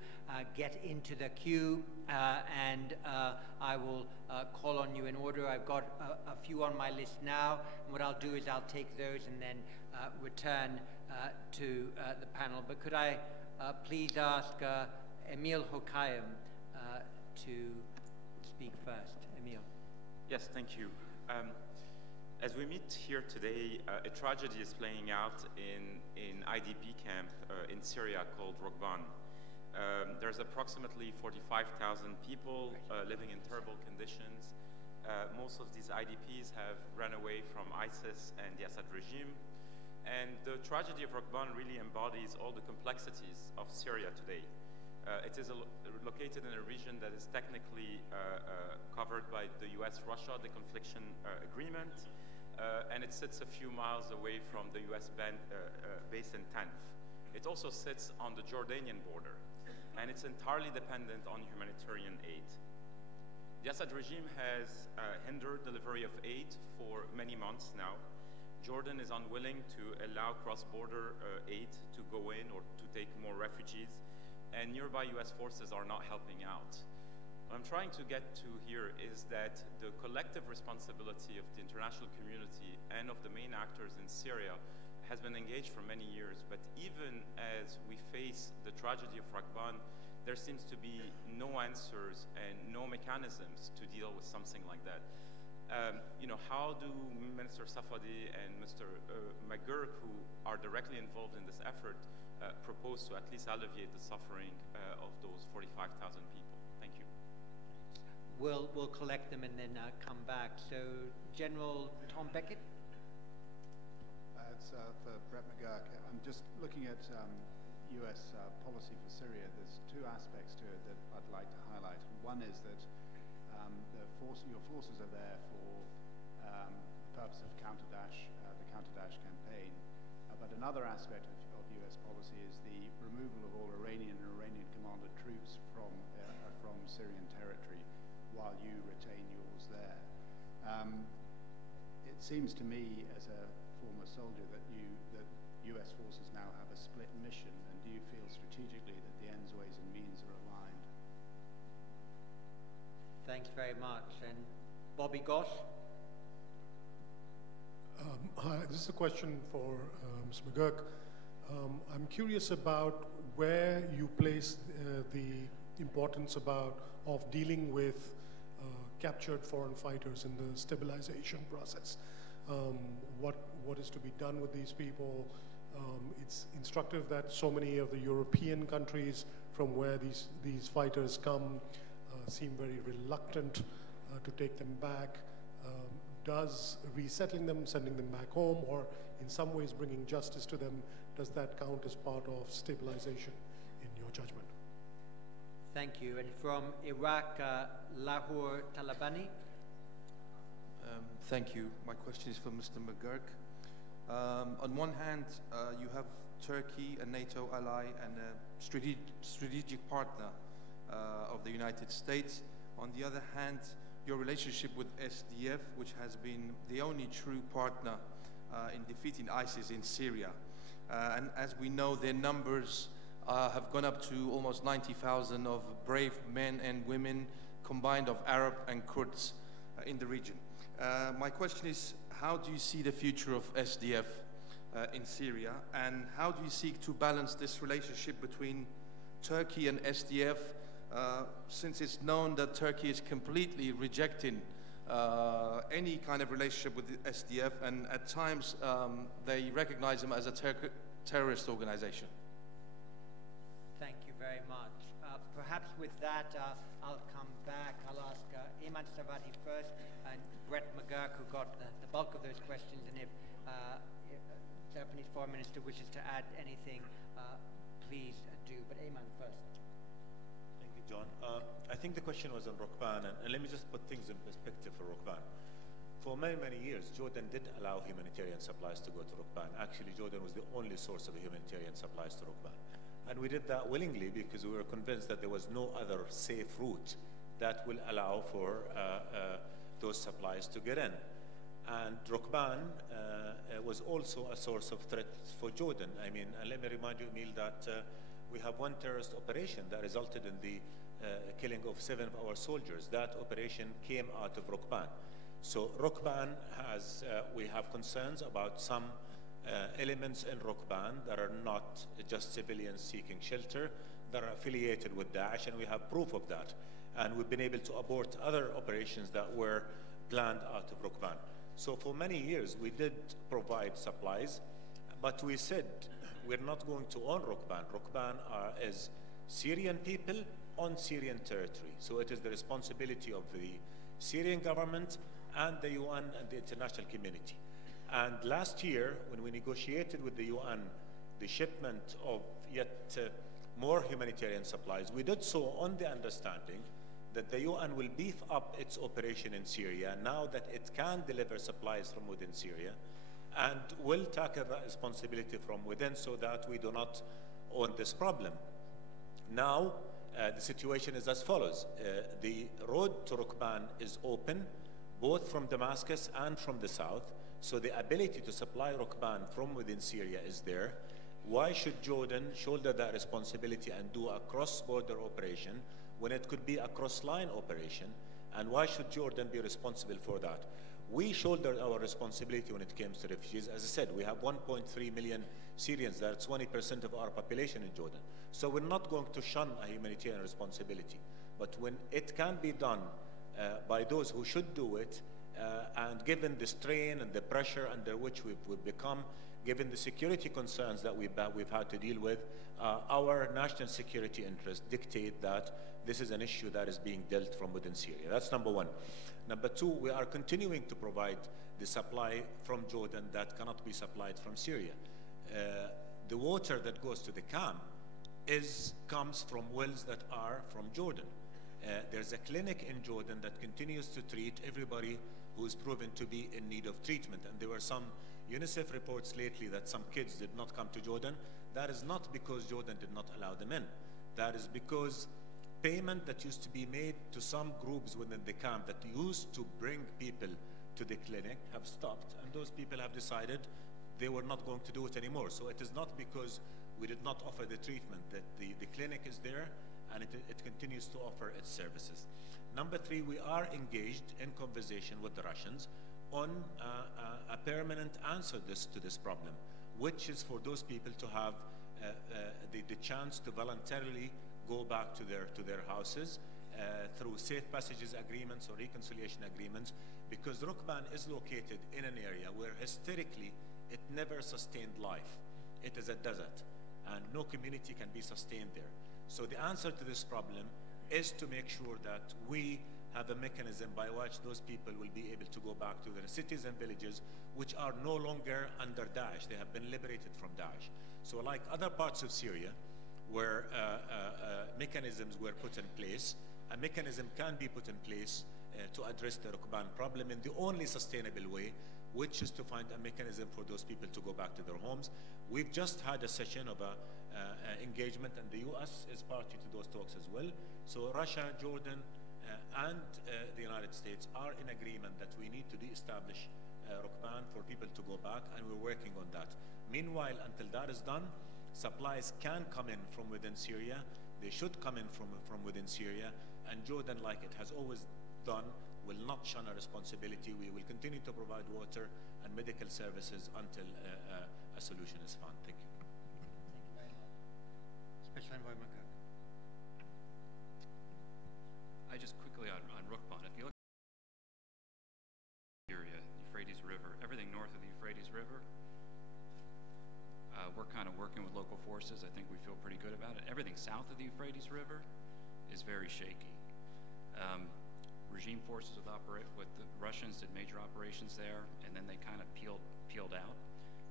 get into the queue, and I will call on you in order. I've got a few on my list now, and what I'll do is I'll take those and then return to the panel. But could I please ask Emil Hokayem to speak first? Emil. Yes, thank you. As we meet here today, a tragedy is playing out in IDP camp in Syria called Rokban. There's approximately 45,000 people living in terrible conditions. Most of these IDPs have run away from ISIS and the Assad regime. And the tragedy of Rokban really embodies all the complexities of Syria today. It is located in a region that is technically covered by the US-Russia deconfliction agreement, and it sits a few miles away from the US base in Tanf. It also sits on the Jordanian border, and it's entirely dependent on humanitarian aid. The Assad regime has hindered delivery of aid for many months now. Jordan is unwilling to allow cross-border aid to go in or to take more refugees, and nearby US forces are not helping out. What I'm trying to get to here is that the collective responsibility of the international community and of the main actors in Syria has been engaged for many years, but even as we face the tragedy of Rokban, there seems to be no answers and no mechanisms to deal with something like that. How do Minister Safadi and Mr. McGurk, who are directly involved in this effort, propose to at least alleviate the suffering of those 45,000 people? Thank you. We'll collect them and then come back. So, General Tom Beckett. It's for Brett McGurk. I'm just looking at U.S. policy for Syria. There's two aspects to it that I'd like to highlight. One is that your forces are there for the purpose of the counter-Daesh campaign. But another aspect of U.S. policy is the removal of all Iranian and Iranian-commanded troops from Syrian territory while you retain yours there. It seems to me, as a former soldier, that U.S. forces now have a split mission, and do you feel strategically that the ends, ways, and means are aligned? Thanks very much. And Bobby Goss? Hi, this is a question for Mr. McGurk. I'm curious about where you place the importance of dealing with captured foreign fighters in the stabilization process. What is to be done with these people? It's instructive that so many of the European countries from where these fighters come seem very reluctant to take them back. Does resettling them, sending them back home, or in some ways bringing justice to them, does that count as part of stabilization in your judgment? Thank you. And from Iraq, Lahore Talabani. Thank you. My question is for Mr. McGurk. On one hand, you have Turkey, a NATO ally and a strategic partner of the United States. On the other hand, your relationship with SDF, which has been the only true partner in defeating ISIS in Syria. And as we know, their numbers have gone up to almost 90,000 of brave men and women combined of Arab and Kurds in the region. My question is, how do you see the future of SDF in Syria, and how do you seek to balance this relationship between Turkey and SDF, since it's known that Turkey is completely rejecting any kind of relationship with the SDF, and at times they recognize them as a terrorist organization? Thank you very much. Perhaps with that, I'll come back. I'll ask Ayman Safadi first, and Brett McGurk, who got the bulk of those questions, and if Japanese Foreign Minister wishes to add anything, please do. But Ayman first. Thank you, John. I think the question was on Rokban, and let me just put things in perspective for Rokban. For many, many years, Jordan did allow humanitarian supplies to go to Rokban. Actually, Jordan was the only source of humanitarian supplies to Rokban. And we did that willingly because we were convinced that there was no other safe route that will allow for those supplies to get in. And Rokban was also a source of threat for Jordan. I mean, and let me remind you, Emil, that we have one terrorist operation that resulted in the killing of 7 of our soldiers. That operation came out of Rukban. So Rukban has, we have concerns about some elements in Rukban that are not just civilians seeking shelter, that are affiliated with Daesh, and we have proof of that. And we've been able to abort other operations that were planned out of Rukban. So for many years, we did provide supplies, but we said we're not going to own Rukban. Rukban is Syrian people on Syrian territory. So it is the responsibility of the Syrian government and the UN and the international community. And last year, when we negotiated with the UN the shipment of yet more humanitarian supplies, we did so on the understanding that the UN will beef up its operation in Syria now that it can deliver supplies from within Syria, and will tackle that responsibility from within so that we do not own this problem. Now, the situation is as follows. The road to Rukban is open, both from Damascus and from the south, so the ability to supply Rukban from within Syria is there. Why should Jordan shoulder that responsibility and do a cross-border operation when it could be a cross-line operation? And why should Jordan be responsible for that? We shoulder our responsibility when it comes to refugees. As I said, we have 1.3 million Syrians. That's 20% of our population in Jordan. So we're not going to shun a humanitarian responsibility. But when it can be done by those who should do it, and given the strain and the pressure under which we've become, given the security concerns that we've had to deal with, our national security interests dictate that this is an issue that is being dealt from within Syria. That's number one. Number two, we are continuing to provide the supply from Jordan that cannot be supplied from Syria. The water that goes to the camp comes from wells that are from Jordan. There's a clinic in Jordan that continues to treat everybody who is proven to be in need of treatment. And there were some UNICEF reports lately that some kids did not come to Jordan. That is not because Jordan did not allow them in. That is because payment that used to be made to some groups within the camp that used to bring people to the clinic have stopped, and those people have decided they were not going to do it anymore. So it is not because we did not offer the treatment, that the clinic is there and it continues to offer its services. Number three, we are engaged in conversation with the Russians on a permanent answer to this problem, which is for those people to have the chance to voluntarily go back to their houses through safe passages agreements or reconciliation agreements, because Rukban is located in an area where historically it never sustained life. It is a desert, and no community can be sustained there. So the answer to this problem is to make sure that we have a mechanism by which those people will be able to go back to their cities and villages, which are no longer under Daesh. They have been liberated from Daesh. So like other parts of Syria, where mechanisms were put in place, a mechanism can be put in place to address the Rukban problem in the only sustainable way, which is to find a mechanism for those people to go back to their homes. We've just had a session of engagement, and the US is party to those talks as well. So Russia, Jordan, and the United States are in agreement that we need to de-establish Rukban for people to go back, and we're working on that. Meanwhile, until that is done, supplies can come in from within Syria. They should come in from within Syria, and Jordan, like it has always done, will not shun a responsibility. We will continue to provide water and medical services until a solution is found. Thank you. Thank you very much. Special Envoy McGurk. I just quickly on Rukban, if you look at Syria, Euphrates River, everything north of the Euphrates River, we're kind of working with local forces. I think we feel pretty good about it. Everything south of the Euphrates River is very shaky. Regime forces with the Russians did major operations there, and then they kind of peeled out.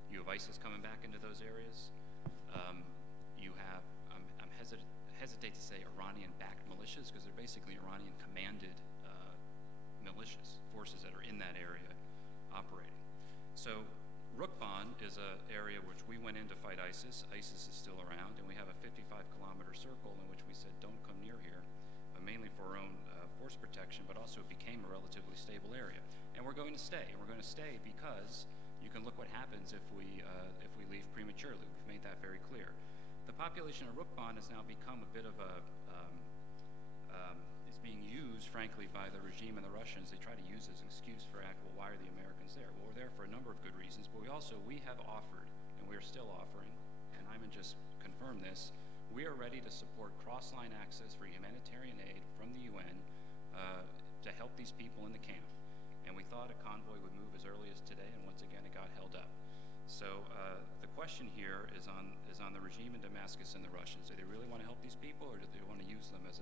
You have ISIS coming back into those areas. You have, I'm hesitate to say Iranian-backed militias, because they're basically Iranian-commanded militias, forces that are in that area operating. So Rukban is an area which we went in to fight ISIS. ISIS is still around, and we have a 55-kilometer circle in which we said, don't come near here, mainly for our own force protection, but also it became a relatively stable area. And we're going to stay. And we're going to stay because you can look what happens if we leave prematurely. We've made that very clear. The population of Rukban has now become a bit of a is being used, frankly, by the regime and the Russians. They try to use as an excuse for well, why are the Americans there? Well, we're there for a number of good reasons, but we have offered, and we are still offering, and Ayman just confirmed this, we are ready to support cross-line access for humanitarian aid from the UN to help these people in the camp. And we thought a convoy would move as early as today, and once again it got held up. So the question here is on the regime in Damascus and the Russians. Do they really want to help these people, or do they want to use them as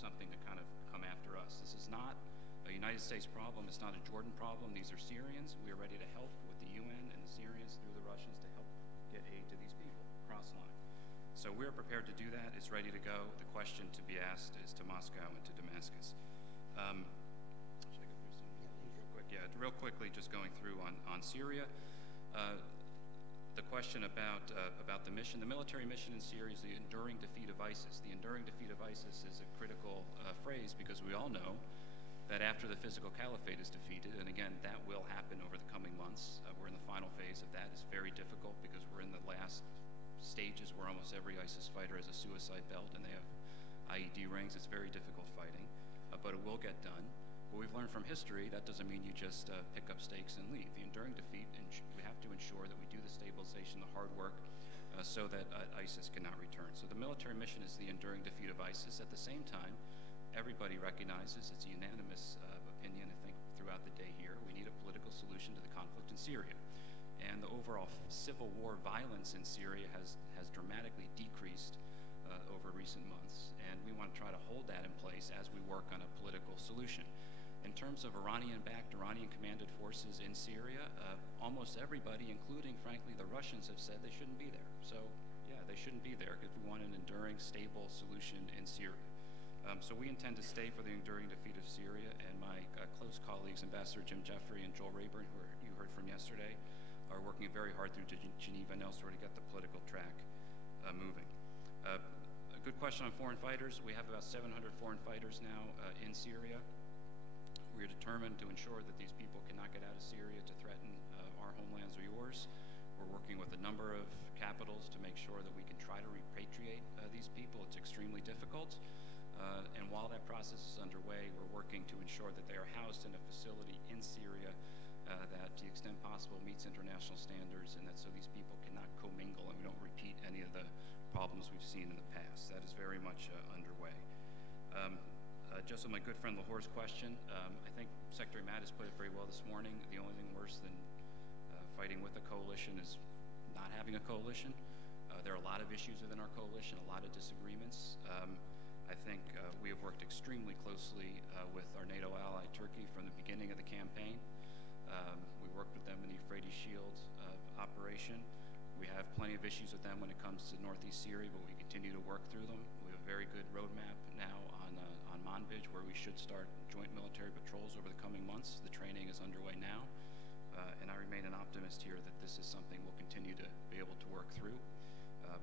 something to kind of come after us? This is not a United States problem. It's not a Jordan problem. These are Syrians. We are ready to help with the UN and the Syrians through the Russians to help get aid to these people, cross-line. So we're prepared to do that. It's ready to go. The question to be asked is to Moscow and to Damascus. Should I go through some real quick? Yeah, real quickly, just going through on Syria. The question about the mission, the military mission in Syria is the enduring defeat of ISIS. The enduring defeat of ISIS is a critical phrase because we all know that after the physical caliphate is defeated, and again, that will happen over the coming months. We're in the final phase of that. It's very difficult because we're in the last stages where almost every ISIS fighter has a suicide belt and they have IED rings. It's very difficult fighting, but it will get done. But we've learned from history that doesn't mean you just pick up stakes and leave. The enduring defeat, we have to ensure that we do the stabilization, the hard work, so that ISIS cannot return. So the military mission is the enduring defeat of ISIS. At the same time, everybody recognizes, it's a unanimous opinion, I think, throughout the day here, we need a political solution to the conflict in Syria. And the overall civil war violence in Syria has dramatically decreased over recent months. And we want to try to hold that in place as we work on a political solution. In terms of Iranian-backed, Iranian-commanded forces in Syria, almost everybody, including, frankly, the Russians, have said they shouldn't be there. So, yeah, they shouldn't be there because we want an enduring, stable solution in Syria. So we intend to stay for the enduring defeat of Syria, and my close colleagues, Ambassador Jim Jeffrey and Joel Rayburn, who you heard from yesterday, are working very hard through Geneva and elsewhere to get the political track moving. A good question on foreign fighters. We have about 700 foreign fighters now in Syria. We are determined to ensure that these people cannot get out of Syria to threaten our homelands or yours. We're working with a number of capitals to make sure that we can try to repatriate these people. It's extremely difficult. And while that process is underway, we're working to ensure that they are housed in a facility in Syria that, to the extent possible, meets international standards, and that so these people cannot commingle and we don't repeat any of the problems we've seen in the past. That is very much underway. Just on my good friend Lahore's question, I think Secretary Mattis put it very well this morning. The only thing worse than fighting with a coalition is not having a coalition. There are a lot of issues within our coalition, a lot of disagreements. I think we have worked extremely closely with our NATO ally, Turkey, from the beginning of the campaign. We worked with them in the Euphrates Shield operation. We have plenty of issues with them when it comes to northeast Syria, but we continue to work through them. We have a very good roadmap now on Manbij, where we should start joint military patrols over the coming months. The training is underway now, and I remain an optimist here that this is something we'll continue to be able to work through.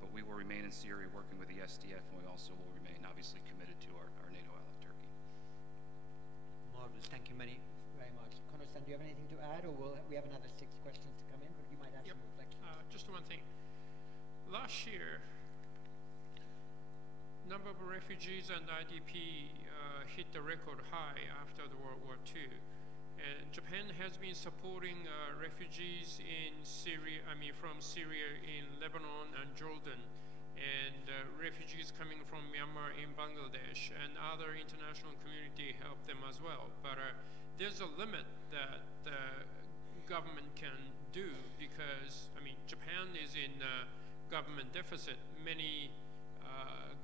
But we will remain in Syria working with the SDF, and we also will remain obviously committed to our NATO ally, Turkey. Marvelous. Thank you very much. Conrad, do you have anything to add, or we have another 6 questions to come in, but you might have some reflection. Just one thing. Last year, number of refugees and IDP hit the record high after the World War II. And Japan has been supporting refugees in Syria, from Syria in Lebanon and Jordan, and refugees coming from Myanmar in Bangladesh, and other international community help them as well. But there's a limit that the government can do because, Japan is in government deficit. Many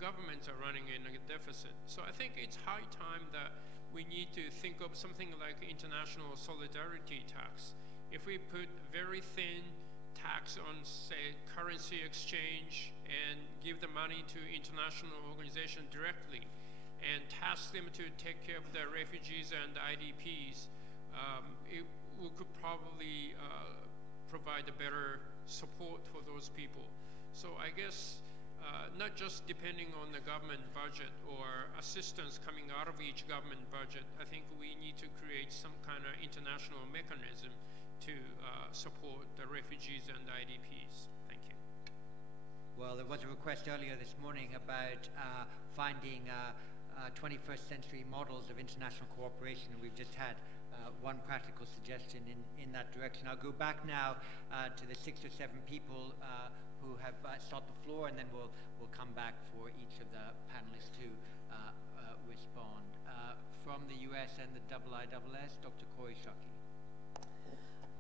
governments are running in a deficit. So I think it's high time that we need to think of something like international solidarity tax. If we put very thin tax on, say, currency exchange and give the money to international organizations directly and task them to take care of the refugees and IDPs, we could probably provide a better support for those people. So I guess not just depending on the government budget or assistance coming out of each government budget, I think we need to create some kind of international mechanism to support the refugees and IDPs. Thank you. Well, there was a request earlier this morning about finding 21st century models of international cooperation, and we've just had one practical suggestion in that direction. I'll go back now to the 6 or 7 people who have sought the floor, and then we'll come back for each of the panelists to respond. From the US and the IISS, Dr. Corey Shockey.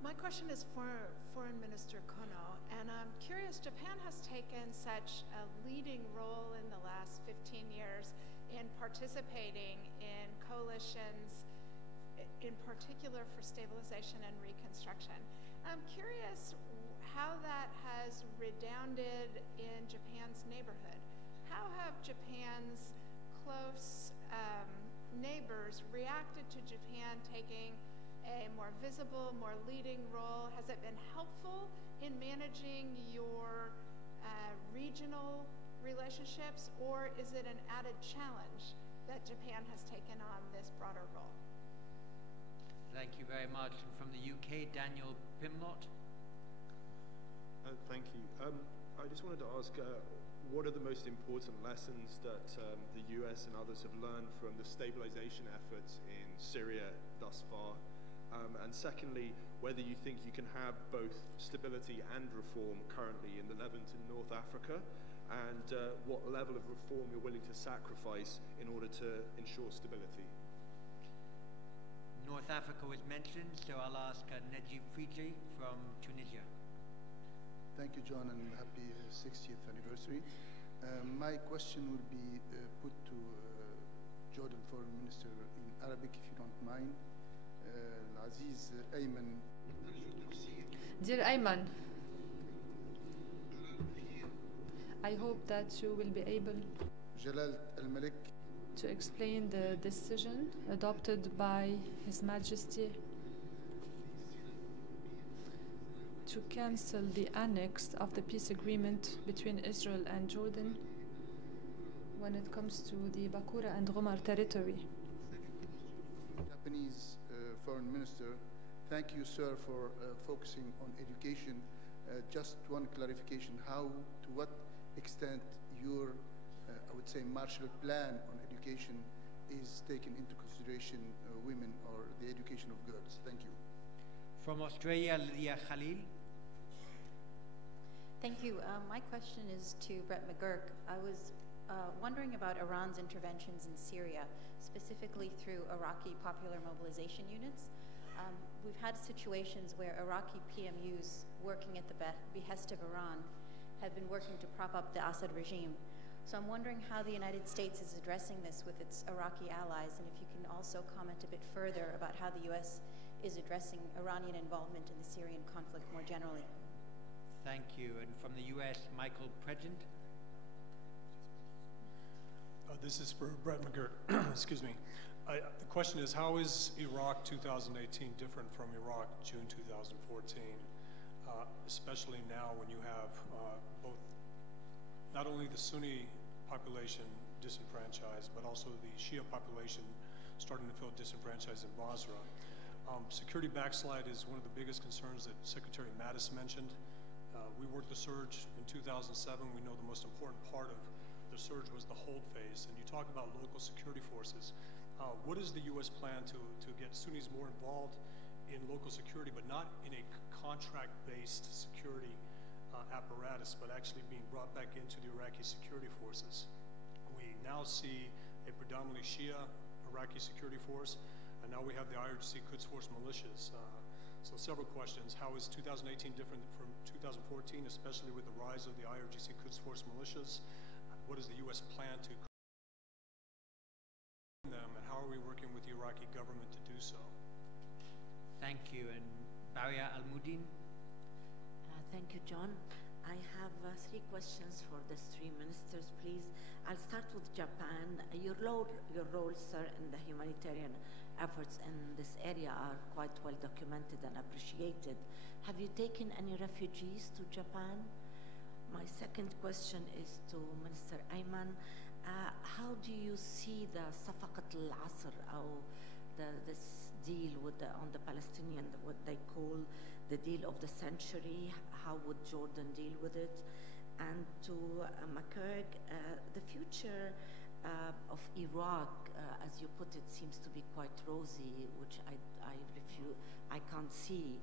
My question is for Foreign Minister Kono, and I'm curious, Japan has taken such a leading role in the last 15 years in participating in coalitions, in particular for stabilization and reconstruction. I'm curious how that has redounded in Japan's neighborhood. How have Japan's close neighbors reacted to Japan taking a more visible, more leading role? Has it been helpful in managing your regional relationships, or is it an added challenge that Japan has taken on this broader role? Thank you very much. And from the UK, Daniel Pimlott. Thank you. I just wanted to ask, what are the most important lessons that the US and others have learned from the stabilization efforts in Syria thus far? And secondly, whether you think you can have both stability and reform currently in the Levant in North Africa, and what level of reform you're willing to sacrifice in order to ensure stability. North Africa was mentioned, so I'll ask Najib Fiji from Tunisia. Thank you, John, and happy 60th anniversary. My question will be put to Jordan Foreign Minister in Arabic, if you don't mind. Aziz Ayman. Dear Ayman, I hope that you will be able Jalal Al-Malik to explain the decision adopted by His Majesty to cancel the annex of the peace agreement between Israel and Jordan when it comes to the Bakura and Ghomar territory. Japanese Foreign Minister, thank you, sir, for focusing on education. Just one clarification, to what extent your, I would say, Marshall Plan on education is taken into consideration women or the education of girls? Thank you. From Australia, Lydia Khalil. Thank you. My question is to Brett McGurk. I was wondering about Iran's interventions in Syria, specifically through Iraqi popular mobilization units. We've had situations where Iraqi PMUs working at the behest of Iran have been working to prop up the Assad regime. So I'm wondering how the United States is addressing this with its Iraqi allies, and if you can also comment a bit further about how the U.S. is addressing Iranian involvement in the Syrian conflict more generally. Thank you. And from the U.S., Michael Pregent. This is for Brett McGurk. Excuse me. The question is, how is Iraq 2018 different from Iraq June 2014, especially now when you have both not only the Sunni population disenfranchised, but also the Shia population starting to feel disenfranchised in Basra. Security backslide is one of the biggest concerns that Secretary Mattis mentioned. We worked the surge in 2007. We know the most important part of the surge was the hold phase. And you talk about local security forces. What is the U.S. plan to get Sunnis more involved in local security, but not in a contract-based security apparatus, but actually being brought back into the Iraqi security forces? We now see a predominantly Shia Iraqi security force, and now we have the IRGC Quds Force militias. So several questions. How is 2018 different from 2014, especially with the rise of the IRGC Quds Force militias? What is the U.S. plan to them, and how are we working with the Iraqi government to do so? Thank you. And Baria Al-Mudin. Thank you, John. I have 3 questions for the 3 ministers, please. I'll start with Japan. Your role, sir, in the humanitarian efforts in this area are quite well documented and appreciated. Have you taken any refugees to Japan? My second question is to Minister Ayman. How do you see the Safaqat al-Asr, or this deal with on the Palestinian, what they call the deal of the century? How would Jordan deal with it? And to McCurg, the future of Iraq, as you put it, seems to be quite rosy, which I can't see,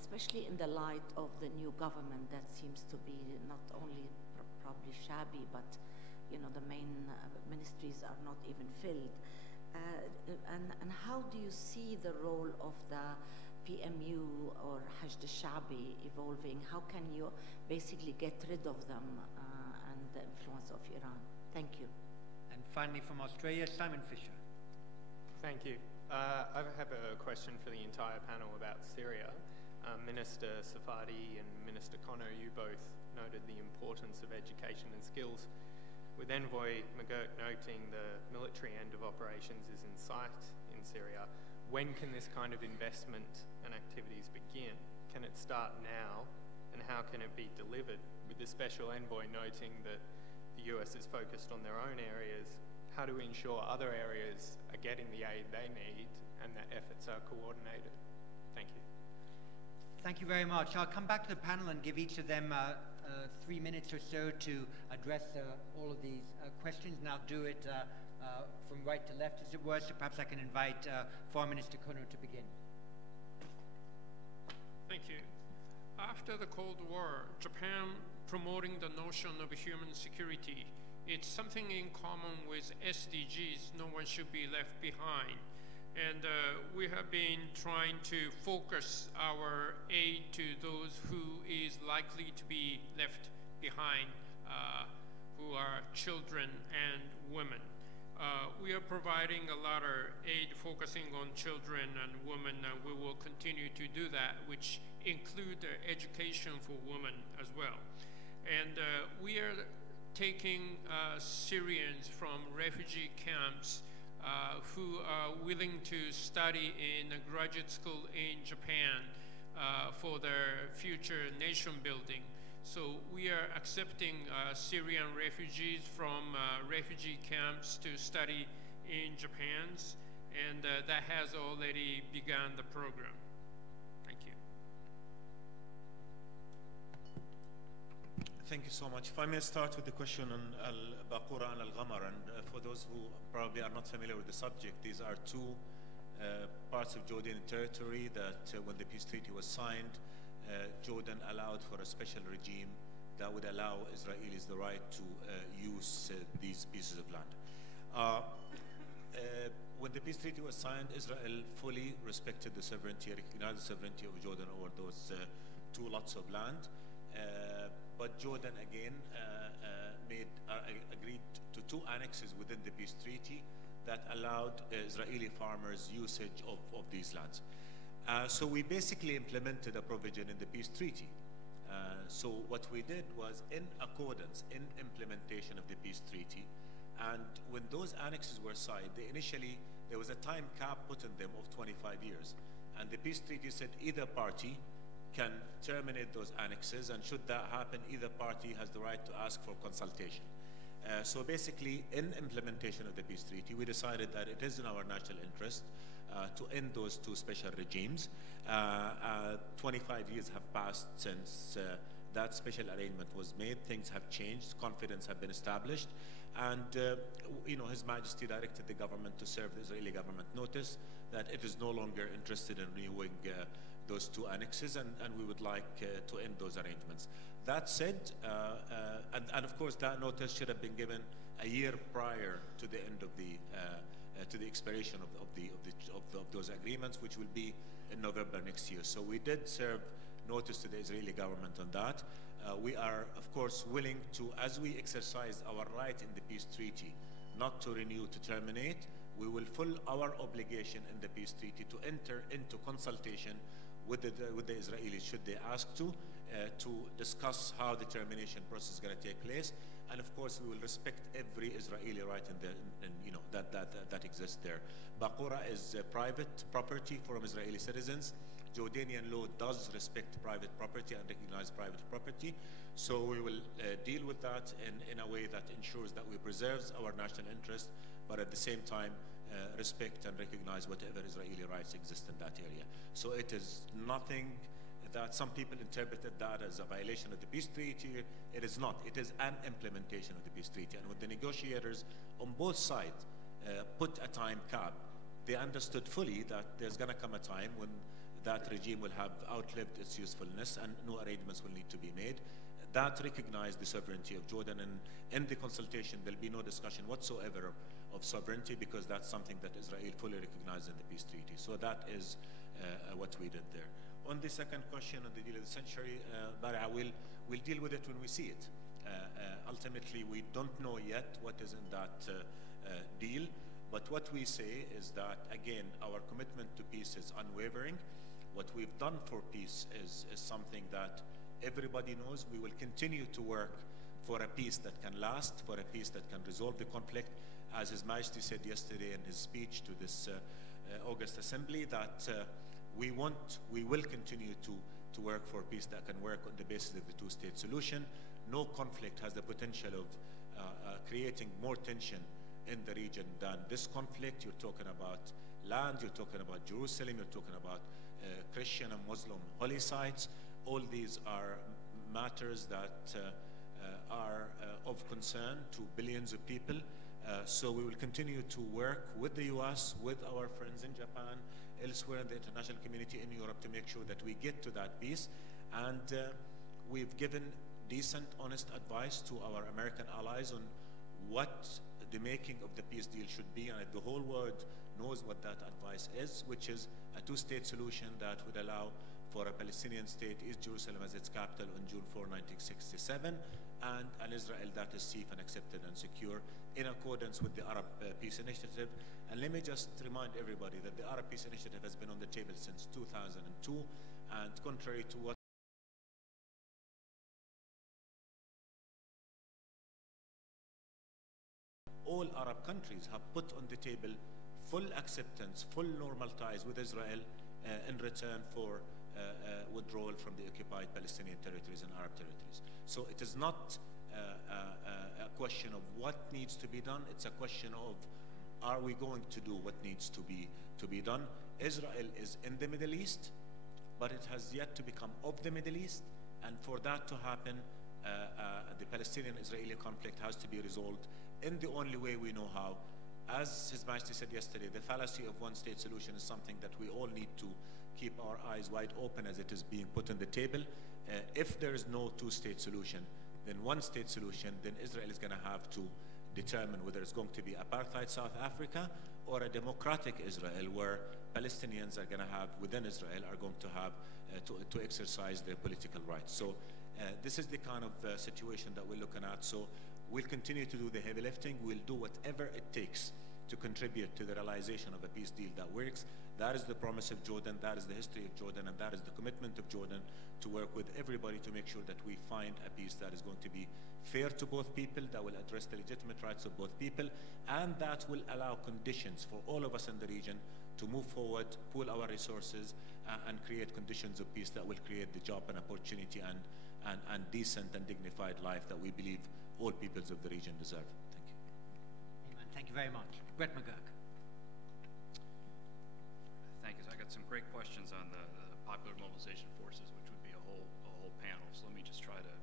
especially in the light of the new government that seems to be not only probably shabby, but the main ministries are not even filled. And how do you see the role of the PMU or Hashd al-Shabi evolving? How can you basically get rid of them and the influence of Iran? Thank you. And finally from Australia, Simon Fisher. Thank you. I have a question for the entire panel about Syria. Minister Safadi and Minister Kono, you both noted the importance of education and skills, with Envoy McGurk noting the military end of operations is in sight in Syria. When can this kind of investment and activities begin? Can it start now, and how can it be delivered? With the Special Envoy noting that the US is focused on their own areas, how do we ensure other areas are getting the aid they need and that efforts are coordinated? Thank you. Thank you very much. I'll come back to the panel and give each of them 3 minutes or so to address all of these questions, and I'll do it from right to left, as it were, so perhaps I can invite Foreign Minister Kono to begin. Thank you. After the Cold War, Japan promoting the notion of human security, it's something in common with SDGs, no one should be left behind. And we have been trying to focus our aid to those who is likely to be left behind, who are children and women. We are providing a lot of aid focusing on children and women, and we will continue to do that, which include education for women as well. And we are taking Syrians from refugee camps who are willing to study in a graduate school in Japan for their future nation building. So we are accepting Syrian refugees from refugee camps to study in Japan, and that has already begun the program. Thank you. Thank you so much. If I may start with the question on Al-Baqura and Al-Ghamar, and for those who probably are not familiar with the subject, these are two parts of Jordanian territory that when the peace treaty was signed, Jordan allowed for a special regime that would allow Israelis the right to use these pieces of land. When the peace treaty was signed, Israel fully respected the sovereignty, recognized the sovereignty of Jordan over those two lots of land. But Jordan again agreed to two annexes within the peace treaty that allowed Israeli farmers usage of these lands. So we basically implemented a provision in the peace treaty. So what we did was in accordance, in implementation of the peace treaty, and when those annexes were signed, there was a time cap put on them of 25 years. And the peace treaty said either party can terminate those annexes, and should that happen, either party has the right to ask for consultation. So basically, in implementation of the peace treaty, we decided that it is in our national interest to end those two special regimes. 25 years have passed since that special arrangement was made. Things have changed, confidence have been established, and His Majesty directed the government to serve the Israeli government notice that it is no longer interested in renewing those two annexes, and we would like to end those arrangements. That said, and of course that notice should have been given a year prior to the end of to the expiration of those agreements, which will be in November next year. So we did serve notice to the Israeli government on that. We are, of course, willing to, as we exercise our right in the peace treaty, not to renew, to terminate, we will fulfill our obligation in the peace treaty to enter into consultation with the Israelis, should they ask to discuss how the termination process is going to take place. And of course, we will respect every Israeli right that exists there. Baqura is private property from Israeli citizens. Jordanian law does respect private property and recognize private property. So we will deal with that in a way that ensures that we preserve our national interest, but at the same time respect and recognize whatever Israeli rights exist in that area. So it is nothing that some people interpreted that as a violation of the peace treaty. It is not. It is an implementation of the peace treaty. And when the negotiators on both sides put a time cap, they understood fully that there's going to come a time when that regime will have outlived its usefulness and no arrangements will need to be made. That recognized the sovereignty of Jordan, and in the consultation there'll be no discussion whatsoever of sovereignty, because that's something that Israel fully recognized in the peace treaty. So that is what we did there. On the second question on the deal of the century, Baria, we'll deal with it when we see it. Ultimately, we don't know yet what is in that deal, but what we say is that, again, our commitment to peace is unwavering. What we've done for peace is something that everybody knows. We will continue to work for a peace that can last, for a peace that can resolve the conflict. As His Majesty said yesterday in his speech to this August Assembly, that we will continue to work for peace that can work on the basis of the two-state solution. No conflict has the potential of creating more tension in the region than this conflict. You're talking about land, you're talking about Jerusalem, you're talking about Christian and Muslim holy sites. All these are matters that are of concern to billions of people. So we will continue to work with the US, with our friends in Japan, elsewhere in the international community, in Europe, to make sure that we get to that peace. And we've given decent, honest advice to our American allies on what the making of the peace deal should be, and the whole world knows what that advice is, which is a two-state solution that would allow for a Palestinian state, East Jerusalem, as its capital on June 4, 1967, and an Israel that is safe and accepted and secure in accordance with the Arab Peace Initiative. And let me just remind everybody that the Arab Peace Initiative has been on the table since 2002, and contrary to what all Arab countries have put on the table, full acceptance, full normal ties with Israel in return for withdrawal from the occupied Palestinian territories and Arab territories. So it is not a question of what needs to be done, it's a question of, are we going to do what needs to be done? Israel is in the Middle East, but it has yet to become of the Middle East, and for that to happen, the Palestinian-Israeli conflict has to be resolved in the only way we know how. As His Majesty said yesterday, the fallacy of one-state solution is something that we all need to keep our eyes wide open as it is being put on the table. If there is no two-state solution, then one-state solution, then Israel is going to have to determine whether it's going to be apartheid South Africa or a democratic Israel, where Palestinians are going to have, within Israel, are going to have to exercise their political rights. So this is the kind of situation that we're looking at. So we'll continue to do the heavy lifting. We'll do whatever it takes to contribute to the realization of a peace deal that works. That is the promise of Jordan, that is the history of Jordan, and that is the commitment of Jordan, to work with everybody to make sure that we find a peace that is going to be fair to both people, that will address the legitimate rights of both people, and that will allow conditions for all of us in the region to move forward, pool our resources, and create conditions of peace that will create the job and opportunity and decent and dignified life that we believe all peoples of the region deserve. Thank you. Amen. Thank you very much. Brett McGurk. Thank you. So I got some great questions on the Popular Mobilization Forces, which would be a whole panel. So let me just try to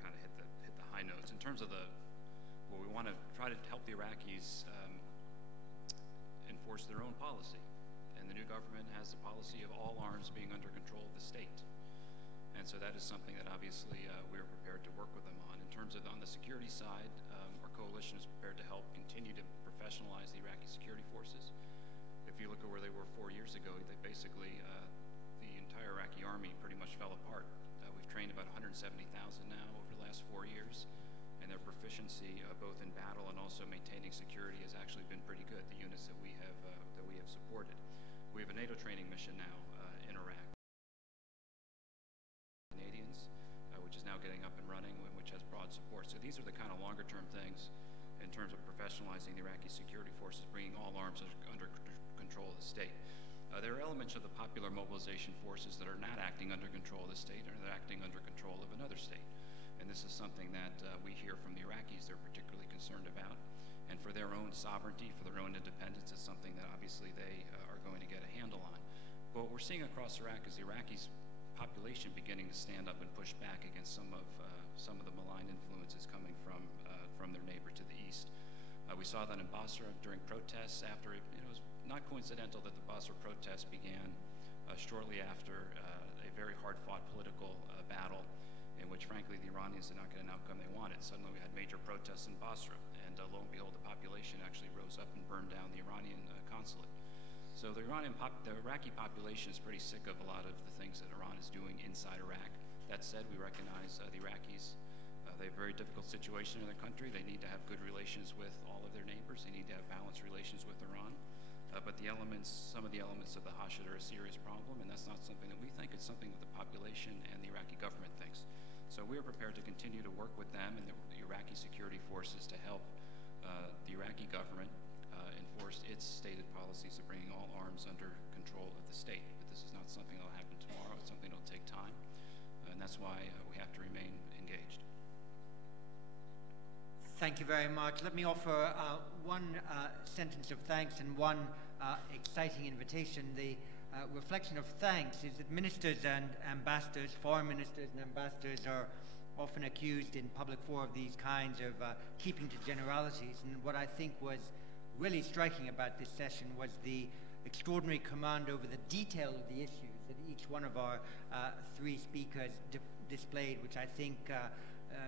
kind of hit the high notes in terms of we want to try to help the Iraqis enforce their own policy, and the new government has the policy of all arms being under control of the state. And so that is something that obviously we're prepared to work with them on. In terms of on the security side, our coalition is prepared to help continue to professionalize the Iraqi security forces. If you look at where they were 4 years ago, they basically, the entire Iraqi army pretty much fell apart. We've trained about 170,000 now over the last 4 years, and their proficiency both in battle and also maintaining security has actually been pretty good, the units that we have supported. We have a NATO training mission now in Iraq. Canadians, which is now getting up and running, which has broad support. So these are the kind of longer-term things in terms of professionalizing the Iraqi security forces, bringing all arms under control of the state. There are elements of the Popular Mobilization Forces that are not acting under control of the state, or they're acting under control of another state. And this is something that we hear from the Iraqis they're particularly concerned about. And for their own sovereignty, for their own independence, it's something that obviously they are going to get a handle on. But what we're we're seeing across Iraq is the Iraqis' population beginning to stand up and push back against some of the malign influences coming from their neighbor to the east. We saw that in Basra during protests after it was not coincidental that the Basra protests began shortly after a very hard-fought political battle in which, frankly, the Iranians did not get an outcome they wanted. Suddenly we had major protests in Basra, and lo and behold, the population actually rose up and burned down the Iranian consulate. So the Iraqi population is pretty sick of a lot of the things that Iran is doing inside Iraq. That said, we recognize the Iraqis, they have a very difficult situation in their country. They need to have good relations with all of their neighbors. They need to have balanced relations with Iran. But some of the elements of the Hashid are a serious problem, and that's not something that we think. It's something that the population and the Iraqi government thinks. So we are prepared to continue to work with them and the Iraqi security forces to help the Iraqi government enforce its stated policies of bringing all arms under control of the state. But this is not something that will happen tomorrow. It's something that will take time, and that's why we have to remain engaged. Thank you very much. Let me offer one sentence of thanks and one exciting invitation. The reflection of thanks is that ministers and ambassadors, foreign ministers and ambassadors, are often accused in public fora of these kinds of keeping to generalities. And what I think was really striking about this session was the extraordinary command over the detail of the issues that each one of our three speakers displayed, which I think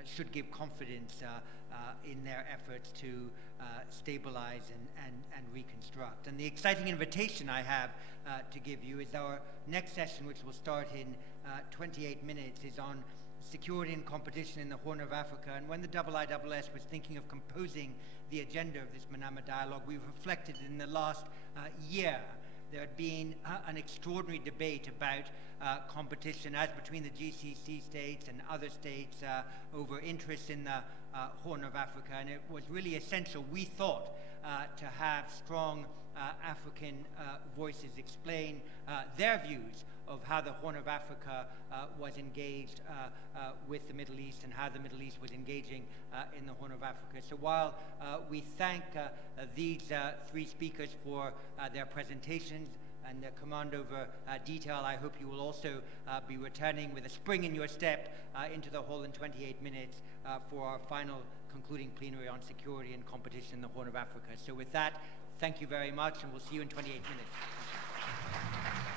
should give confidence in their efforts to stabilize and reconstruct. And the exciting invitation I have to give you is our next session, which will start in 28 minutes, is on security and competition in the Horn of Africa. And when the IISS was thinking of composing the agenda of this Manama dialogue, we reflected in the last year there had been an extraordinary debate about competition as between the GCC states and other states over interests in the Horn of Africa, and it was really essential, we thought, to have strong African voices explain their views of how the Horn of Africa was engaged with the Middle East and how the Middle East was engaging in the Horn of Africa. So while we thank these three speakers for their presentations and their command over detail, I hope you will also be returning with a spring in your step into the hall in 28 minutes for our final concluding plenary on security and competition in the Horn of Africa. So with that, thank you very much, and we'll see you in 28 minutes.